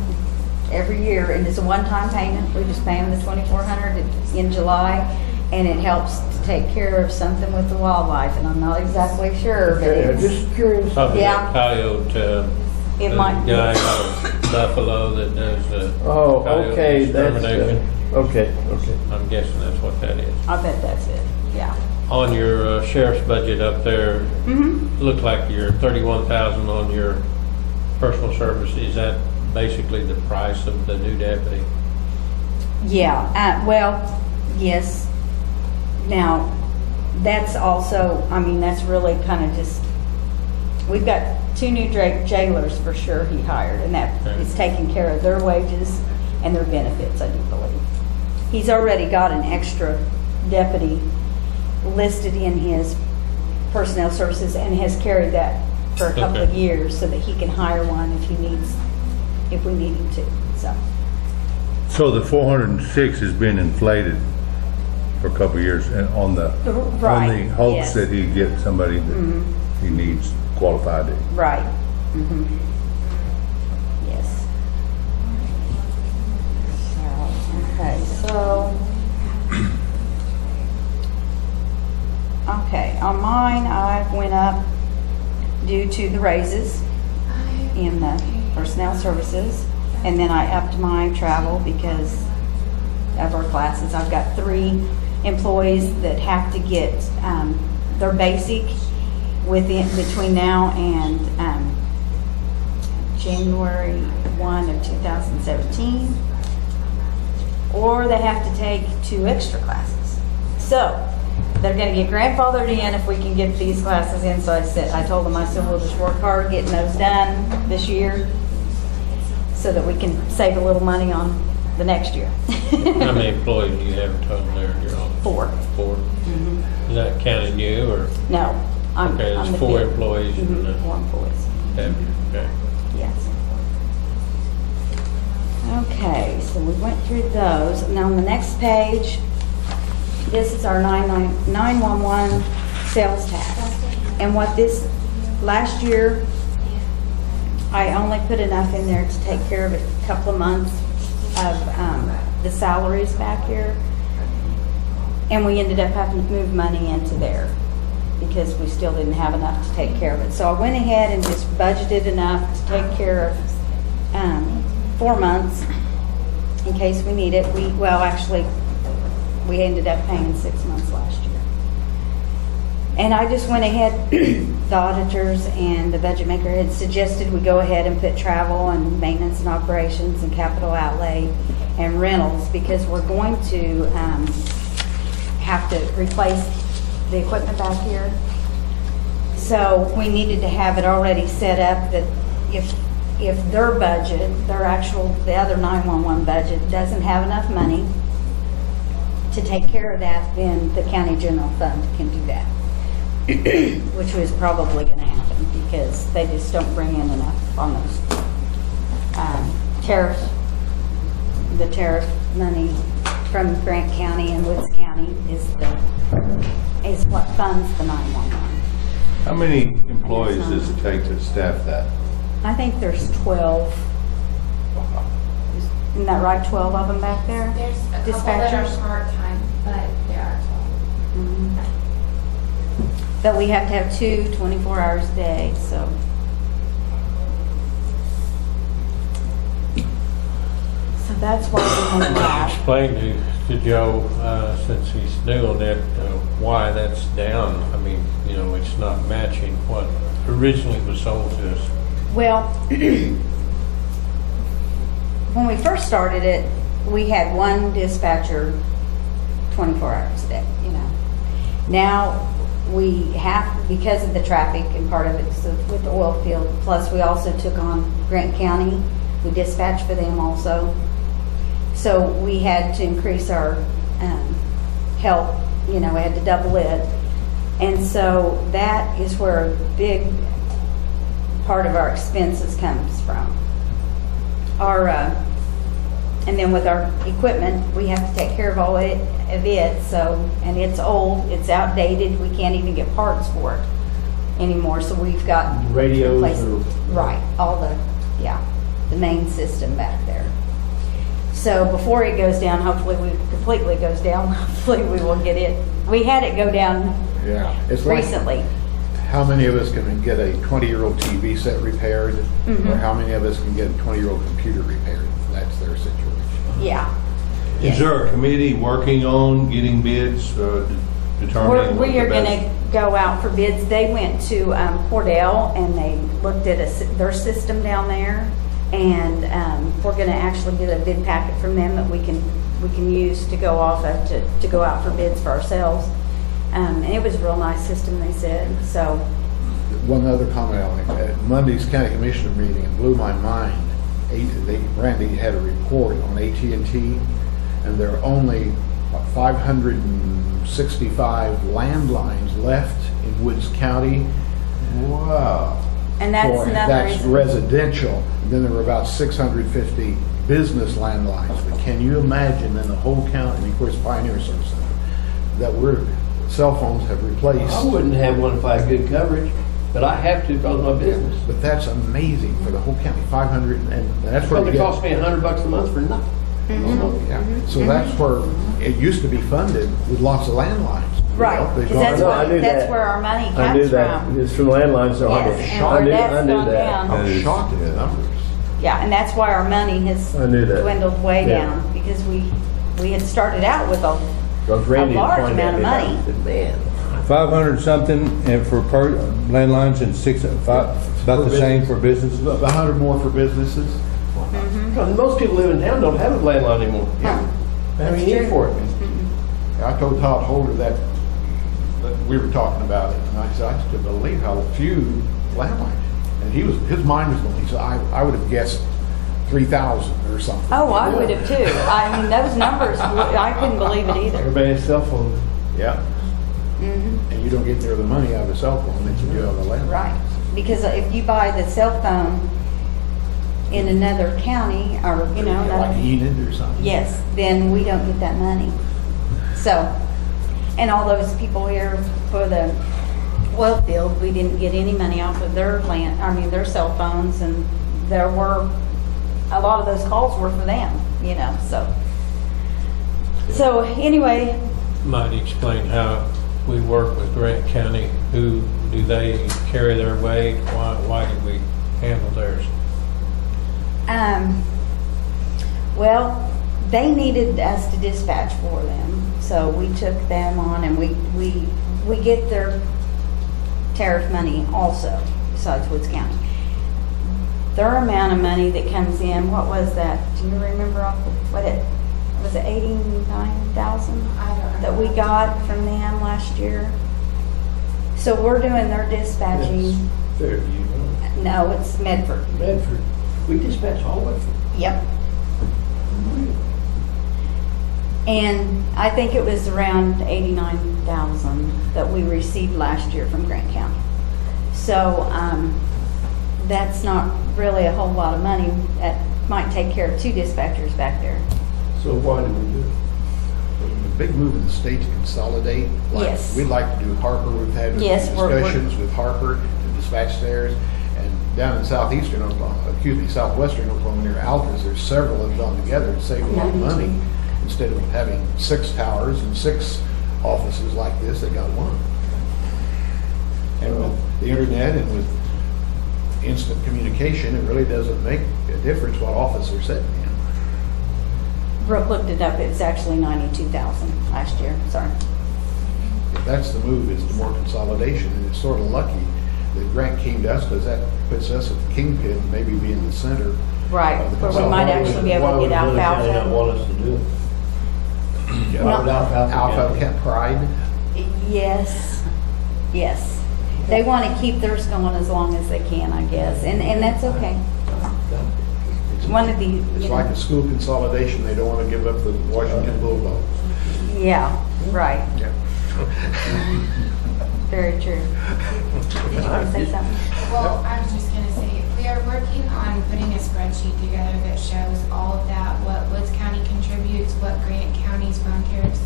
every year, and it's a one-time payment. We just pay them the $2,400 in July, and it helps to take care of something with the wildlife, and I'm not exactly sure, but Okay, I'm it's, just curious. Probably Yeah. a coyote, it the might be. guy out of Buffalo that does Oh, coyote okay, that's, extermination. okay. I'm guessing that's what that is. I bet that's it, yeah. On your sheriff's budget up there, Mm-hmm. looked like your 31,000 on your personal service. Is that basically the price of the new deputy? Yeah, well, yes. Now, that's also, I mean, that's really kind of just, we've got 2 new jailers for sure he hired, and that is taking care of their wages and their benefits, I do believe. He's already got an extra deputy listed in his personnel services and has carried that for a couple of years so that he can hire one if we need him to, so. So the 406 has been inflated for a couple of years and on the hopes yes. that he get somebody that he needs qualified to. Right. Yes. Okay, so, okay, on mine, I went up due to the raises in the personnel services, and then I upped my travel because of our classes. I've got 3 employees that have to get their basic between now and January 1 of 2017, or they have to take 2 extra classes. So they're going to get grandfathered in if we can get these classes in. So I told them, I said, we'll just work hard getting those done this year so that we can save a little money on the next year. How many employees do you have in total there in your office? 4. 4? Is that counting you, or? No, I'm Okay, I'm there's the 4 fifth. employees. in the 4 employees. deputy. Okay. Yes. Okay, so we went through those. Now on the next page, this is our 911 sales tax. And what this, last year, I only put enough in there to take care of a couple of months of the salaries back here. And we ended up having to move money into there because we still didn't have enough to take care of it. So I went ahead and just budgeted enough to take care of 4 months in case we need it. We ended up paying 6 months last year. And I just went ahead, the auditors and the budget maker had suggested we go ahead and put travel and maintenance and operations and capital outlay and rentals because we're going to have to replace the equipment back here. So we needed to have it already set up that if their budget, the other 911 budget doesn't have enough money to take care of that, then the county general fund can do that. Which was probably going to happen because they just don't bring in enough on those tariffs. The tariff money from Grant County and Woods County is what funds the 911. How many employees does it take to staff that? I think there's 12. Isn't that right? 12 of them back there? There's a couple that are Dispatchers? part-time, but there are 12. Mhm. But we have to have 2 24 hours a day, so. So that's why we went that. Explain to Joe, since he's new on that, why that's down. I mean, it's not matching what originally was sold to us. Well, when we first started it, we had 1 dispatcher 24 hours a day, Now we have, because of the traffic and part of it with the oil field, plus we also took on Grant County. We dispatched for them also. So we had to increase our help, we had to double it. And so that is where a big part of our expenses comes from. And then with our equipment, we have to take care of all of it. So, and it's old, it's outdated. We can't even get parts for it anymore. So we've got Radios right, all the main system back there. So before it goes down, hopefully we completely goes down. Hopefully we will get it. We had it go down It's recently. Like how many of us can get a 20-year-old TV set repaired, or how many of us can get a 20-year-old computer repaired? That's their situation. Yeah. Is there a committee working on getting bids, determining what We the are going best- to go out for bids. They went to Cordell and they looked at their system down there, And we're going to actually get a bid packet from them that we can use to go off of, to go out for bids for ourselves. And it was a real nice system, they said. So One other comment I'll make. At Monday's county commissioner meeting, it blew my mind. Randy had a report on AT&T, and there are only 565 landlines left in Woods County. Wow. and that's another That's reason. residential. Then there were about 650 business landlines. But can you imagine in the whole county, and of course Pioneer Service Center, that cell phones have replaced? I wouldn't have one if I had good coverage, but I have to because of my business. But that's amazing for the whole county, 500, and that's It's where going we to get. cost me $100 a month for nothing. Yeah. So that's where it used to be funded with lots of landlines. Right, Well, they've 'cause that's gone- I knew that's that. where our money I knew comes that. from. It's from landlines, so Yes, I and knew, where I that's knew gone that. down. I was shocked at the numbers. Yeah, and that's why our money has I knew that. dwindled way Yeah. down, because we had started out with a Because Randy had large pointed amount at of me, money. I said, man. 500 something and for landlines and about the same for businesses? About 100 more for businesses. Because most people live in town don't have a landline anymore. Yeah. I have That's any need true. for it. I told Todd Holder that we were talking about it, and I said, I just couldn't believe how few landlines. And his mind was going, he said, I would have guessed 3,000 or something. Oh, I would have too. I mean, those numbers, I couldn't believe it either. Everybody has cell phones. Yeah. Mhm. And you don't get near the money out of a cell phone that you do out of a landline. Right, because if you buy the cell phone in another county, or, you know, Like another, Enid or something. yes, then we don't get that money. So, and all those people here for the oil field, we didn't get any money off of their their cell phones, and there were, a lot of those calls were for them, you know, so. So, anyway, Might explain how we work with Grant County. Who do they carry their weight? Why do we handle theirs? well, they needed us to dispatch for them, so we took them on, and we get their tariff money also, besides Woods County. Their amount of money that comes in, what was that? Do you remember what it was? It 89,000 I don't remember. that we got from them last year. So we're doing their dispatching. Fairview, No, it's Medford. Medford. We dispatch all of them. Yep. And I think it was around 89,000 that we received last year from Grant County. So that's not really a whole lot of money. That might take care of 2 dispatchers back there. So why do we do it? A big move in the state to consolidate. Yes. We'd like to do Harper. We've had Yes, we're- discussions with Harper to dispatch theirs. And down in southeastern Oklahoma, southwestern Oklahoma near Altus, there's several that have gone together to save a lot of money. Instead of having 6 towers and 6 offices like this, they got 1. And with the internet and with instant communication, it really doesn't make a difference what office they're sitting in. Brooke looked it up. It was actually 92,000 last year. Sorry. If that's the move, is the more consolidation, and it's sort of lucky that Grant came to us, because that puts us at the kingpin, maybe being the center. Right, of the where we might consolidation. actually be able to get Why would Wood County not alfalfa. want us to do it? Why would No. Alpha Camp Pride. Yes, yes. They want to keep theirs going as long as they can, I guess, and that's okay. One of the, It's you like know, a school consolidation, they don't want to give up the Washington Bulldogs. yeah, right, Yeah. very true. Did you want to say something? Well, I was just gonna say, we are working on putting a spreadsheet together that shows all of that, what Woods County contributes, what Grant County's phone tariffs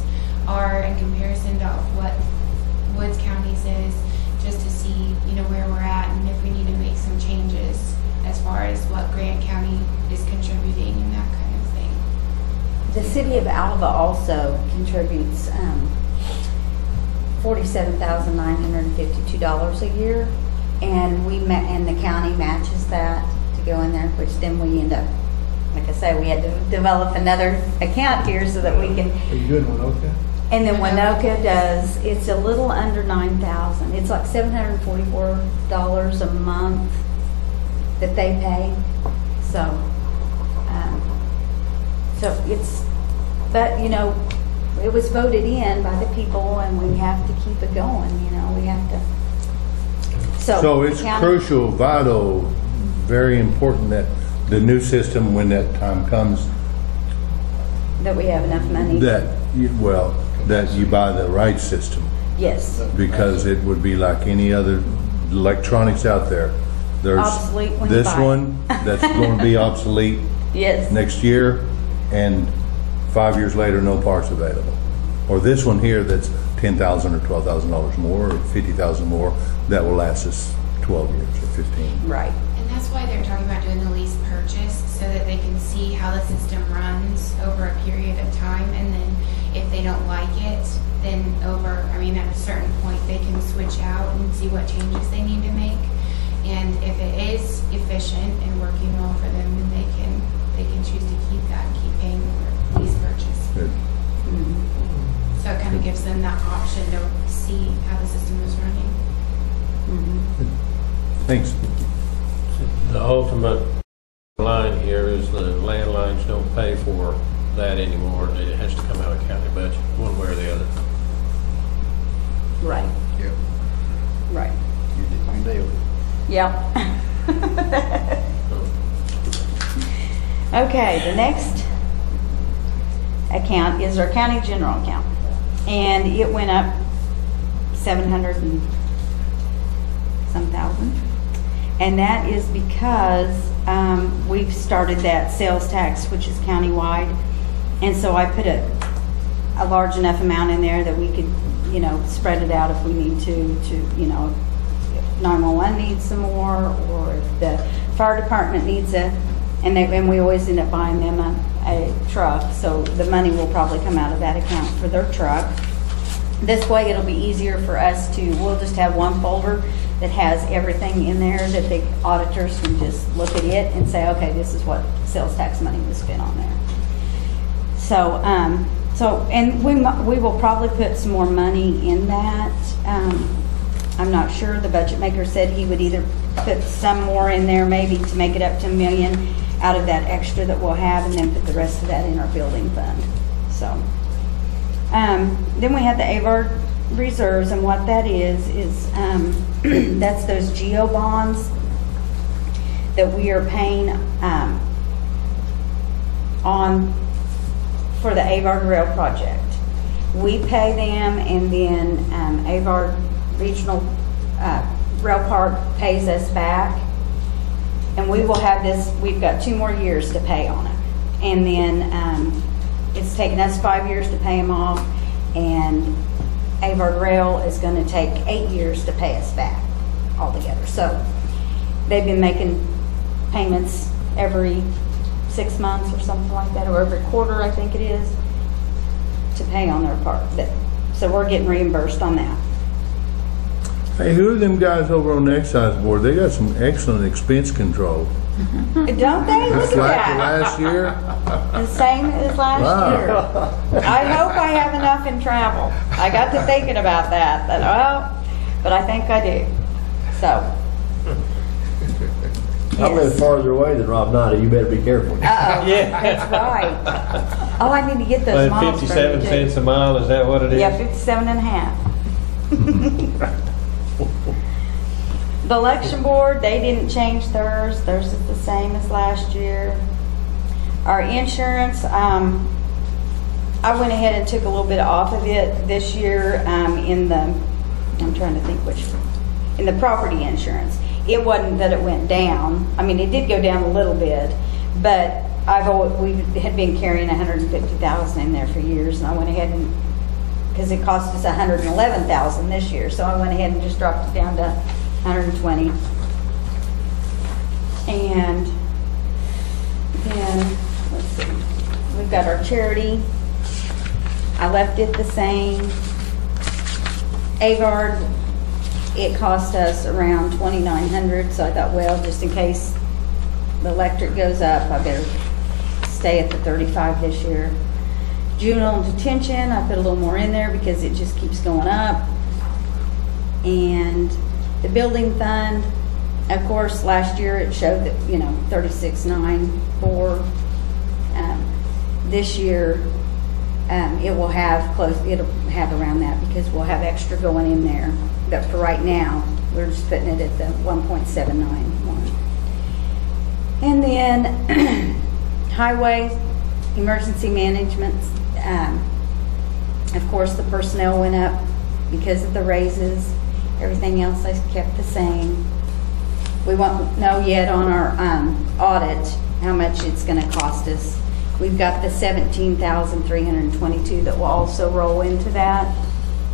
are in comparison to what Woods County's is, just to see, you know, where we're at and if we need to make some changes as far as what Grant County is contributing and that kind of thing. The city of Alva also contributes $47,952 a year, and and the county matches that to go in there, which then we end up, like I say, we had to develop another account here so that we can. Are you doing Winoka? And then Winoka does, it's a little under 9,000. It's like $744 a month that they pay. So, so it's, but, you know, it was voted in by the people, and we have to keep it going, you know, we have to. So it's county- crucial, vital, very important that the new system, when that time comes, That we have enough money. that you buy the right system. Yes. Because it would be like any other electronics out there. There's Obsolete when you this buy it. one that's going to be obsolete Yes. next year, and 5 years later, no parts available. Or this one here that's $10,000 or $12,000 more, or $50,000 more, that will last us 12 years or 15. Right. And that's why they're talking about doing the lease purchase, so that they can see how the system runs over a period of time, and then if they don't like it, then at a certain point, they can switch out and see what changes they need to make. And if it is efficient and working well for them, then they can choose to keep that and keep paying the lease purchase. Good. So it kind of gives them that option to see how the system is running. Thanks. The ultimate line here is the landlines don't pay for that anymore. It has to come out of county budget, one way or the other. Right. Yep. Right. You nailed it. Yep. Okay, the next account is our county general account. And it went up 700 and some thousand. And that is because we've started that sales tax, which is countywide. And so I put a large enough amount in there that we could, you know, spread it out if we need to, you know, if 911 needs some more, or if the fire department needs and we always end up buying them a truck. So the money will probably come out of that account for their truck. This way it'll be easier for us we'll just have one folder that has everything in there that the auditors can just look at it and say, okay, this is what sales tax money was spent on there. So, and we will probably put some more money in that. I'm not sure. The budget maker said he would either put some more in there maybe to make it up to $1 million out of that extra that we'll have, and then put the rest of that in our building fund. So, then we have the AVAR reserves, and what that is that's those GEO bonds that we are paying on for the AVAR Rail project. We pay them, and then AVAR Regional Rail Park pays us back. And we will have this, we've got 2 more years to pay on it. And then it's taken us 5 years to pay them off, and AVAR Rail is going to take 8 years to pay us back altogether. So they've been making payments every 6 months or something like that, or every quarter, I think it is, to pay on their part. So we're getting reimbursed on that. Hey, who are them guys over on the excise board? They got some excellent expense control. Don't they? Look It's at like that. last year. The same as last Wow. year. I hope I have enough in travel. I got to thinking about that, but I think I do. So. I live Yes. farther away than Rob Nada. You better be careful. Uh-oh, Yeah. that's right. Oh, I need to get those Like miles. 57 cents a mile, is that what it is? Yeah, 57 and a half. The election board, they didn't change theirs. Theirs is the same as last year. Our insurance, I went ahead and took a little bit off of it this year in the property insurance. It wasn't that it went down. I mean, it did go down a little bit, but we had been carrying $150,000 in there for years, and I went ahead and, because it cost us $111,000 this year, so I went ahead and just dropped it down to $120,000. And then, let's see, we've got our charity. I left it the same. AVAR, it cost us around $2,900, so I thought, well, just in case the electric goes up, I better stay at the 35 this year. Juvenile detention, I put a little more in there because it just keeps going up. And the building fund, Of course, last year it showed that, 36,904. This year, it'll have around that because we'll have extra going in there. But for right now, we're just putting it at the 1.791. And then highway, emergency management, of course, the personnel went up because of the raises. Everything else I kept the same. We won't know yet on our audit how much it's going to cost us. We've got the $17,322 that will also roll into that,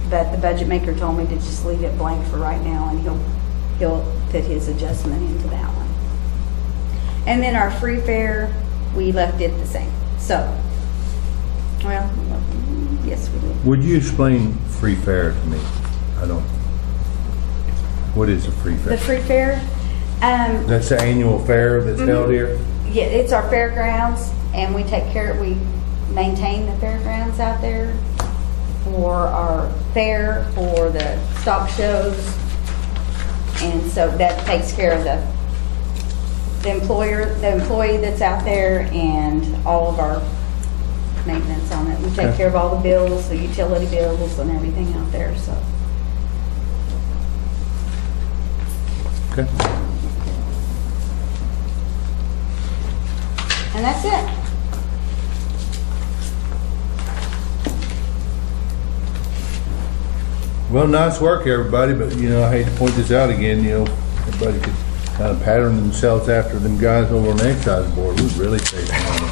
but the budget maker told me to just leave it blank for right now, and he'll put his adjustment into that one. And then our free fare, we left it the same. So, well, yes, we did. Would you explain free fare to me? What is a free fare? The free fare? That's the annual fair that's held here? Yeah, it's our fairgrounds, and we maintain the fairgrounds out there for our fair, for the stock shows, and so that takes care of the employee that's out there, and all of our maintenance on it. We take Okay. care of all the bills, the utility bills, and everything out there. So, Okay. and that's it. Well, nice work, everybody, but, I hate to point this out again, everybody could kind of pattern themselves after them guys over on the excise board. We'd really save some money.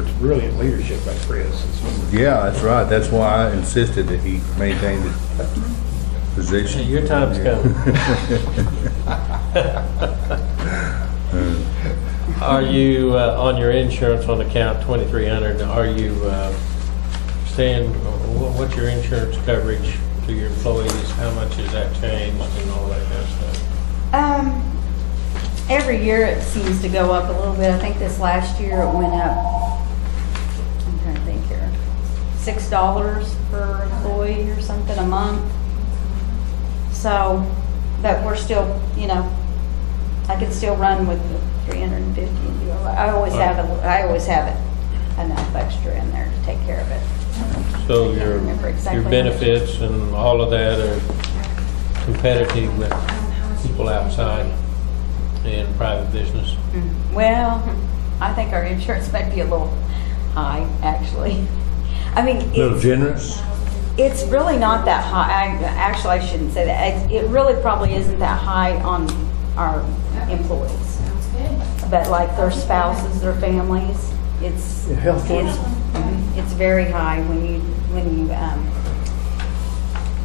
It's brilliant leadership by Chris. Yeah, that's right. That's why I insisted that he maintain the position. Your time's coming. Are you, on your insurance on account 2300, are you what's your insurance coverage to your employees? How much has that changed and all that kind of stuff? Every year it seems to go up a little bit. I think this last year it went up, I'm trying to think here, $6 per employee or something a month. So, but we're still, I can still run with the 350. I always have enough extra in there to take care of it. So I can't remember exactly your how benefits and all of that are competitive with people outside in private business? Well, I think our insurance might be a little high, actually. I mean, A little generous? it's really not that high. I shouldn't say that. It really probably isn't that high on our employees. Sounds good. But like their spouses, their families, it's it's very high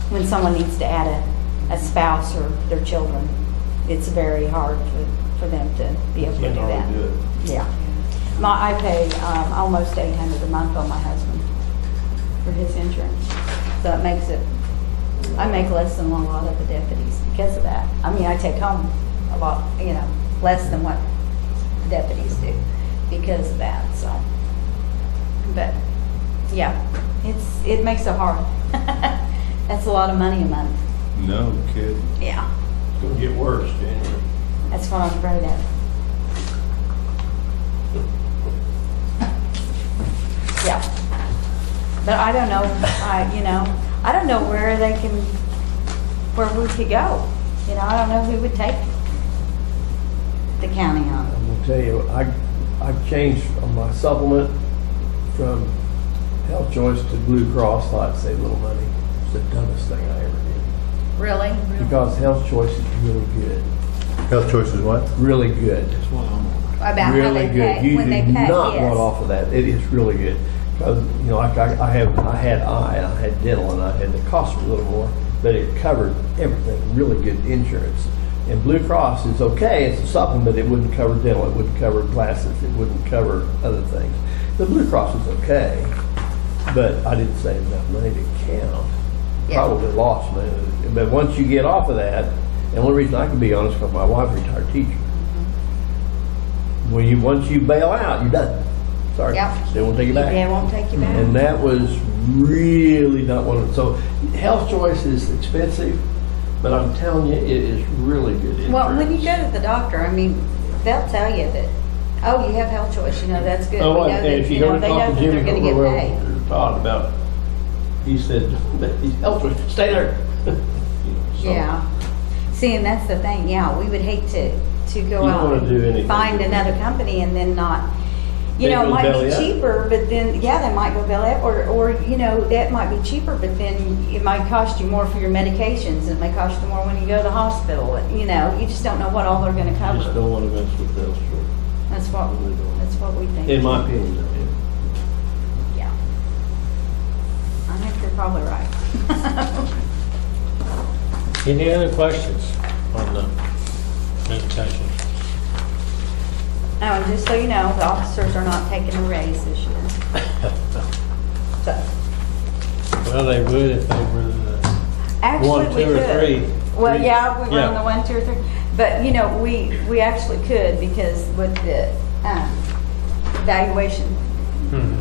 when someone needs to add a spouse or their children. It's very hard for them to be able to do that. Yeah. I pay almost $800 a month on my husband for his insurance. So it makes it, I make less than a lot of the deputies because of that. I mean, I take home a lot, less than what deputies do because of that, so. But, yeah, it makes it hard. That's a lot of money a month. No kidding. Yeah, It's gonna get worse, January. that's what I'm afraid of. Yeah. But I don't know, I don't know where we could go. I don't know who would take the county on. I'm gonna tell you, I've changed my supplement from Health Choice to Blue Cross. Thought it'd save a little money. It's the dumbest thing I ever did. Really? Because Health Choice is really good. Health Choice is what? Really good. About how Really they good. pay, You when they do pay, not yes. want off of that. It is really good. Because, like I had eye and I had dental and the cost was a little more, but it covered everything. Really good insurance. And Blue Cross is okay. It's a supplement. It wouldn't cover dental. It wouldn't cover glasses. It wouldn't cover other things. The Blue Cross is okay, but I didn't save enough money to count. Yeah. Probably lost money. But once you get off of that, the only reason I can be honest, because my wife's a retired teacher. Once you bail out, you're done. sorry. Yep. They won't take it back. They won't take you back. And that was really not one of them. So Health Choice is expensive, but I'm telling you, it is really good. Well, when insurance. you go to the doctor, I mean, they'll tell you that, oh, you have health choice, you know, that's good. Oh, We what, know and that, if you you go know, to they know talk that to they're Jimmy gonna get Well, paid. Todd about, he said, he's Health Choice, stay there. So, Yeah. See, and that's the thing, yeah, we would hate to You go don't out wanna do and anything find different. another company and then not, you They know, it go might belly be up. cheaper, but then, yeah, they might go belly up, or, you know, that might be cheaper, but then it might cost you more for your medications, it may cost you more when you go to the hospital, you know, you just don't know what all they're gonna You just cover. don't wanna mess with Health Choice, That's what we think. in my opinion, though, Yeah. I think you're probably right. Any other questions on the presentation? Oh, and just so you know, the officers are not taking a raise this year. So, Well, they would if they were the actually, one, we two, or could. three. Well, Three. yeah, we were Yeah. on the 1, 2, or 3, but you know, we actually could because with the valuation, Mhm.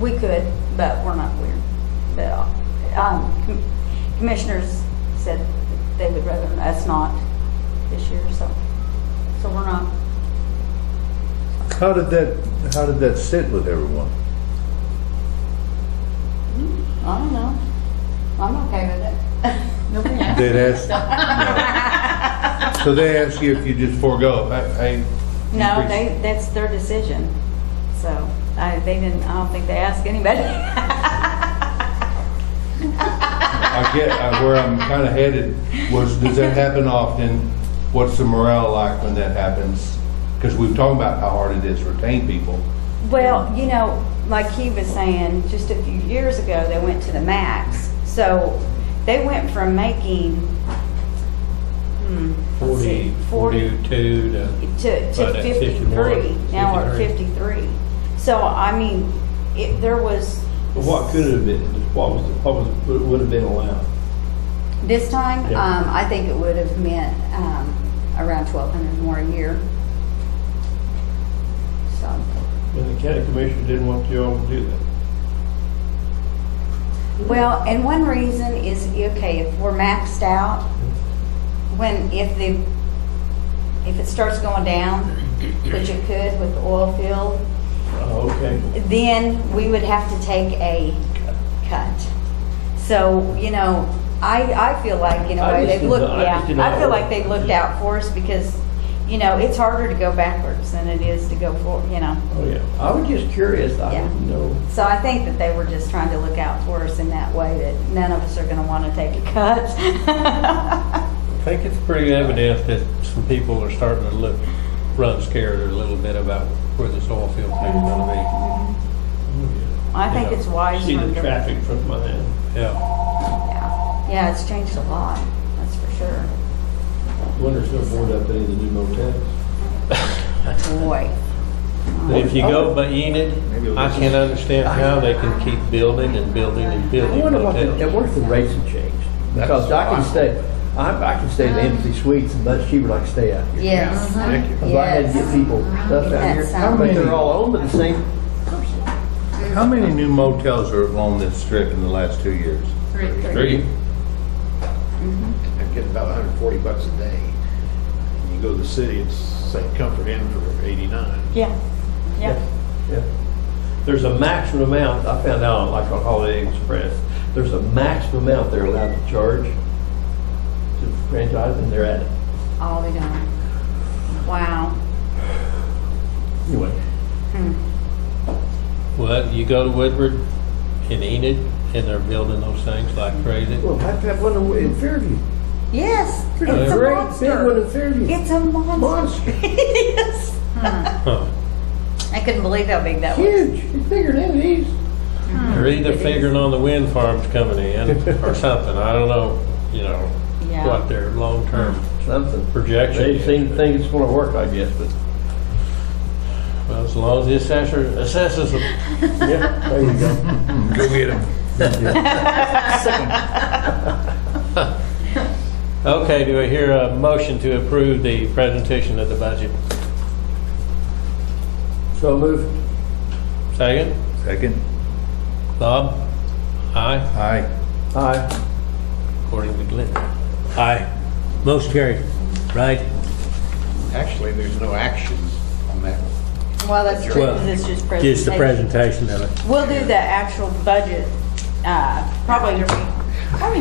we could, but we're not. The commissioners said that they would rather us not this year, so we're not. How did that sit with everyone? I don't know. I'm okay with it. Nobody asked. They'd ask, no. So they ask you if you just forego. No, that's their decision. So I don't think they asked anybody. I get where I'm kind of headed was, does that happen often? What's the morale like when that happens? Because we've talked about how hard it is to retain people. Well, you know, like he was saying, just a few years ago, they went to the max. So they went from making, let's see, 42 to to About at 53. Now we're at 53. 53. So, I mean, there was. But what could it have been? What would have been allowed? This time, Yeah. I think it would have meant around 1,200 more a year. So, And the county commissioner didn't want you all to do that. well, and one reason is, okay, if we're maxed out, if it starts going down, which it could with the oil field, Oh, okay. then we would have to take a cut. So, you know, I feel like, in a I way, just they've didn't looked, know- I just didn't know I how feel it like worked. they've looked out for us because, you know, it's harder to go backwards than it is to go forward, you know. Oh, yeah. I was just curious. I Yeah. didn't know. So I think that they were just trying to look out for us in that way, that none of us are gonna wanna take a cut. I think it's pretty evident that some people are starting to run scared a little bit about where this oil field thing is gonna be. I think Yeah. it's wise. See for the them to- traffic from my hand. Yeah. Yeah, it's changed a lot, that's for sure. Wonder if they'll board up any of the new motels. Boy. If you go by Enid, I can't understand how they can keep building and building and I building wonder hotels. what if the rates have changed? Because I can stay in the Embassy Suites and much cheaper than I can stay out here. Yes. Because I had to get people stuff out here. That's How many they're all owned by the same person? How many new motels are along this strip in the last 2 years? 3. I'm getting about $140 a day. You go to the city, it's say Comfort Inn for 89. Yeah, yeah. Yeah. There's a maximum amount, I found out like on Holiday Express, there's a maximum amount they're allowed to charge to franchise, and they're at it. All they done. Wow. Anyway, Well, you go to Woodward in Enid, and they're building those things like crazy. we'll have to have one in Fairview. Yes, it's A a great big one monster. in Fairview. It's a monster. Monster. Yes. Huh. I couldn't believe how big that was. Huge. It's bigger than these. They're either figuring on the wind farms coming in or something. I don't know, Yeah. what their long-term Something. projection They is. seem to think it's gonna work, I guess, but, Well, as long as the assessor assesses them. yeah, there you go. Go get them. Okay, do I hear a motion to approve the presentation of the budget? So move. Second? Second? Bob? Aye, Aye. Aye. according to Glenn. Aye. Motion carried. Right? Actually, there's no action on that. Well, that's true, Well, 'cause it's just presentation. Just the presentation of it. We'll do the actual budget, probably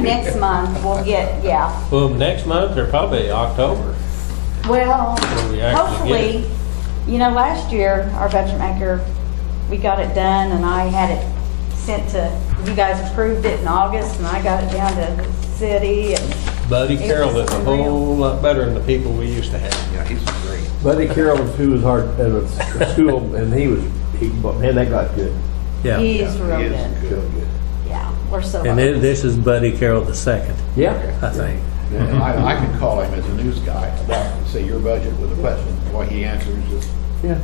next month, we'll get, yeah. Well, next month or probably October. Well, When we actually get hopefully, you know, last year, our budget maker, we got it done and I had it sent to, you guys approved it in August and I got it down to the city and. Buddy It Carroll was is a unreal. whole lot better than the people we used to have. Yeah, he's great. Buddy Carroll, who was hard at a school, and man, that got good. Yeah. He is Yeah, real he is good, good. yeah, we're so. And this is Buddy Carroll the second, Yeah. I think. And I can call him as a news guy about, say, your budget with a question. Why he answers, Yeah.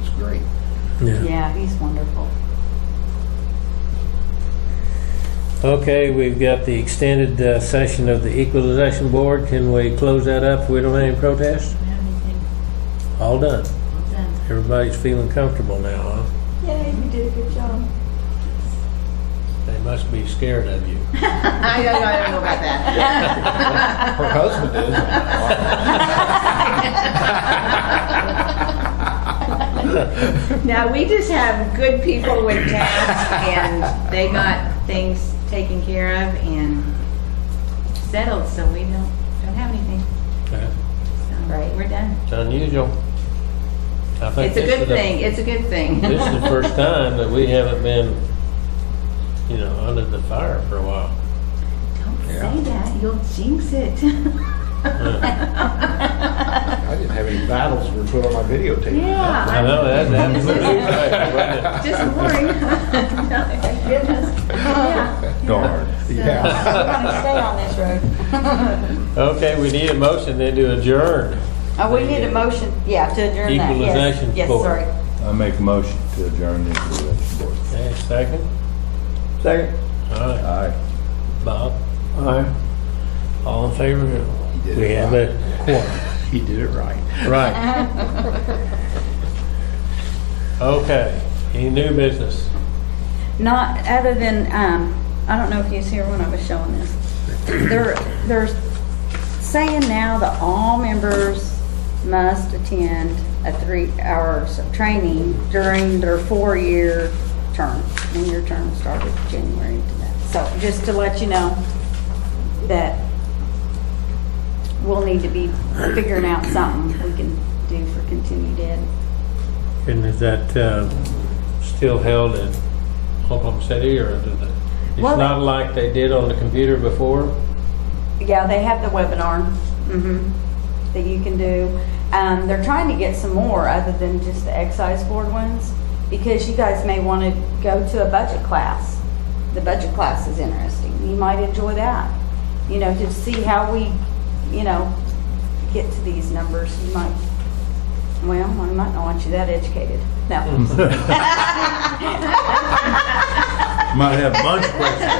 it's great. Yeah, he's wonderful. Okay, we've got the extended session of the Equalization Board. Can we close that up if we don't have any protests? All done. Everybody's feeling comfortable now, huh? Yeah, you did a good job. They must be scared of you. I don't know about that. Her husband is. Now, we just have good people with tasks, and they got things taken care of and settled, so we don't have anything. Okay. So Right. we're done. It's unusual. I think It's a this good is thing. It's a good thing. This is the first time that we haven't been, under the fire for a while. Don't Yeah. say that. You'll jinx it. I didn't have any battles were put on my videotape. Yeah. I know, that's absolutely right, wasn't Just boring. No, thank goodness. Yeah. Darn. Yeah. We're gonna stay on this road. it? Okay, we need a motion then to adjourn. Oh, we need a motion, yeah, to adjourn that, yes. Equalization Yes, Board. sorry. I make a motion to adjourn the Equalization Board. Okay, second. Second. All right, Aye. Bob, Aye. all in favor? did We it have right. a quorum. He did it right. Right. Okay, any new business? Not, other than, I don't know if you was here when I was showing this. They're saying now that all members must attend a 3 hours of training during their 4-year term. And your term started January to that. So just to let you know that we'll need to be figuring out something we can do for continued ed. And is that still held at Oklahoma City, or is it? It's Well, not like they did on the computer before? Yeah, they have the webinar that you can do. They're trying to get some more other than just the excise board ones, because you guys may want to go to a budget class. The budget class is interesting. You might enjoy that. To see how we, get to these numbers. You might, well, I might not want you that educated. No. Might have a bunch of questions.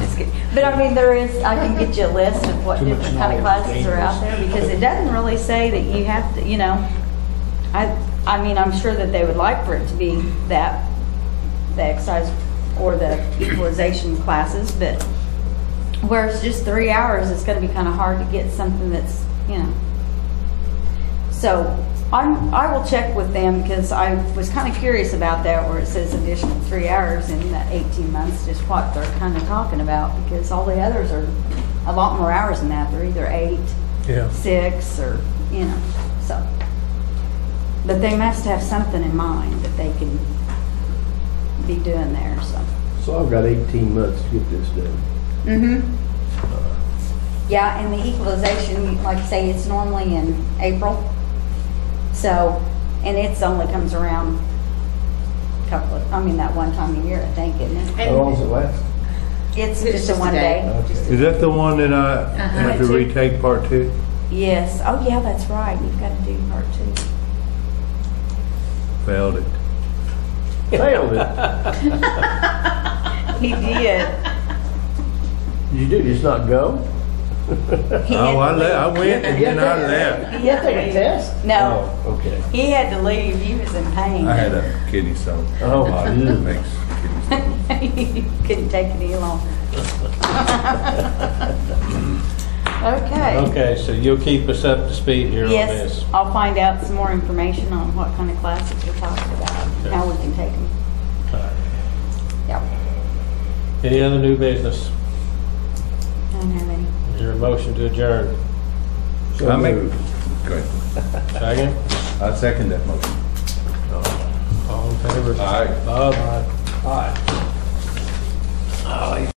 Just kidding. But I mean, I can get you a list of what different kind of classes are out there, because it doesn't really say that you have to, I mean, I'm sure that they would like for it to be the excise or the equalization classes, but where it's just 3 hours, it's gonna be kind of hard to get something that's, So I will check with them, because I was kind of curious about that, where it says additional 3 hours in the 18 months, just what they're kind of talking about, because all the others are a lot more hours than that. They're either 8, Yeah. 6, or, so. But they must have something in mind that they can be doing there, so. So I've got 18 months to get this done. Yeah, and the equalization, like I say, it's normally in April. So, and it's only comes around that one time a year, I think, isn't it? How long does it last? It's It's just a just a one day. day. Is that the one that I have to retake part 2? Yes. Oh, yeah, that's right. You've got to do part 2. Failed it. Failed it. He did. You do, just not go? Oh, I went and then I left. He had to leave. No, Oh, okay. he had to leave. He was in pain. I had a kidney stone. Oh, It yeah. makes kidney stone. He couldn't take it any longer. Okay. Okay, so you'll keep us up to speed here on Yes, this. I'll find out some more information on what kind of classes we're talking about, and how we can take them. All right. Yep. Any other new business? I don't have any. Is there a motion to adjourn? So I make, moved. go ahead. Second? I second that motion. All in favor? Aye. Bob? Aye.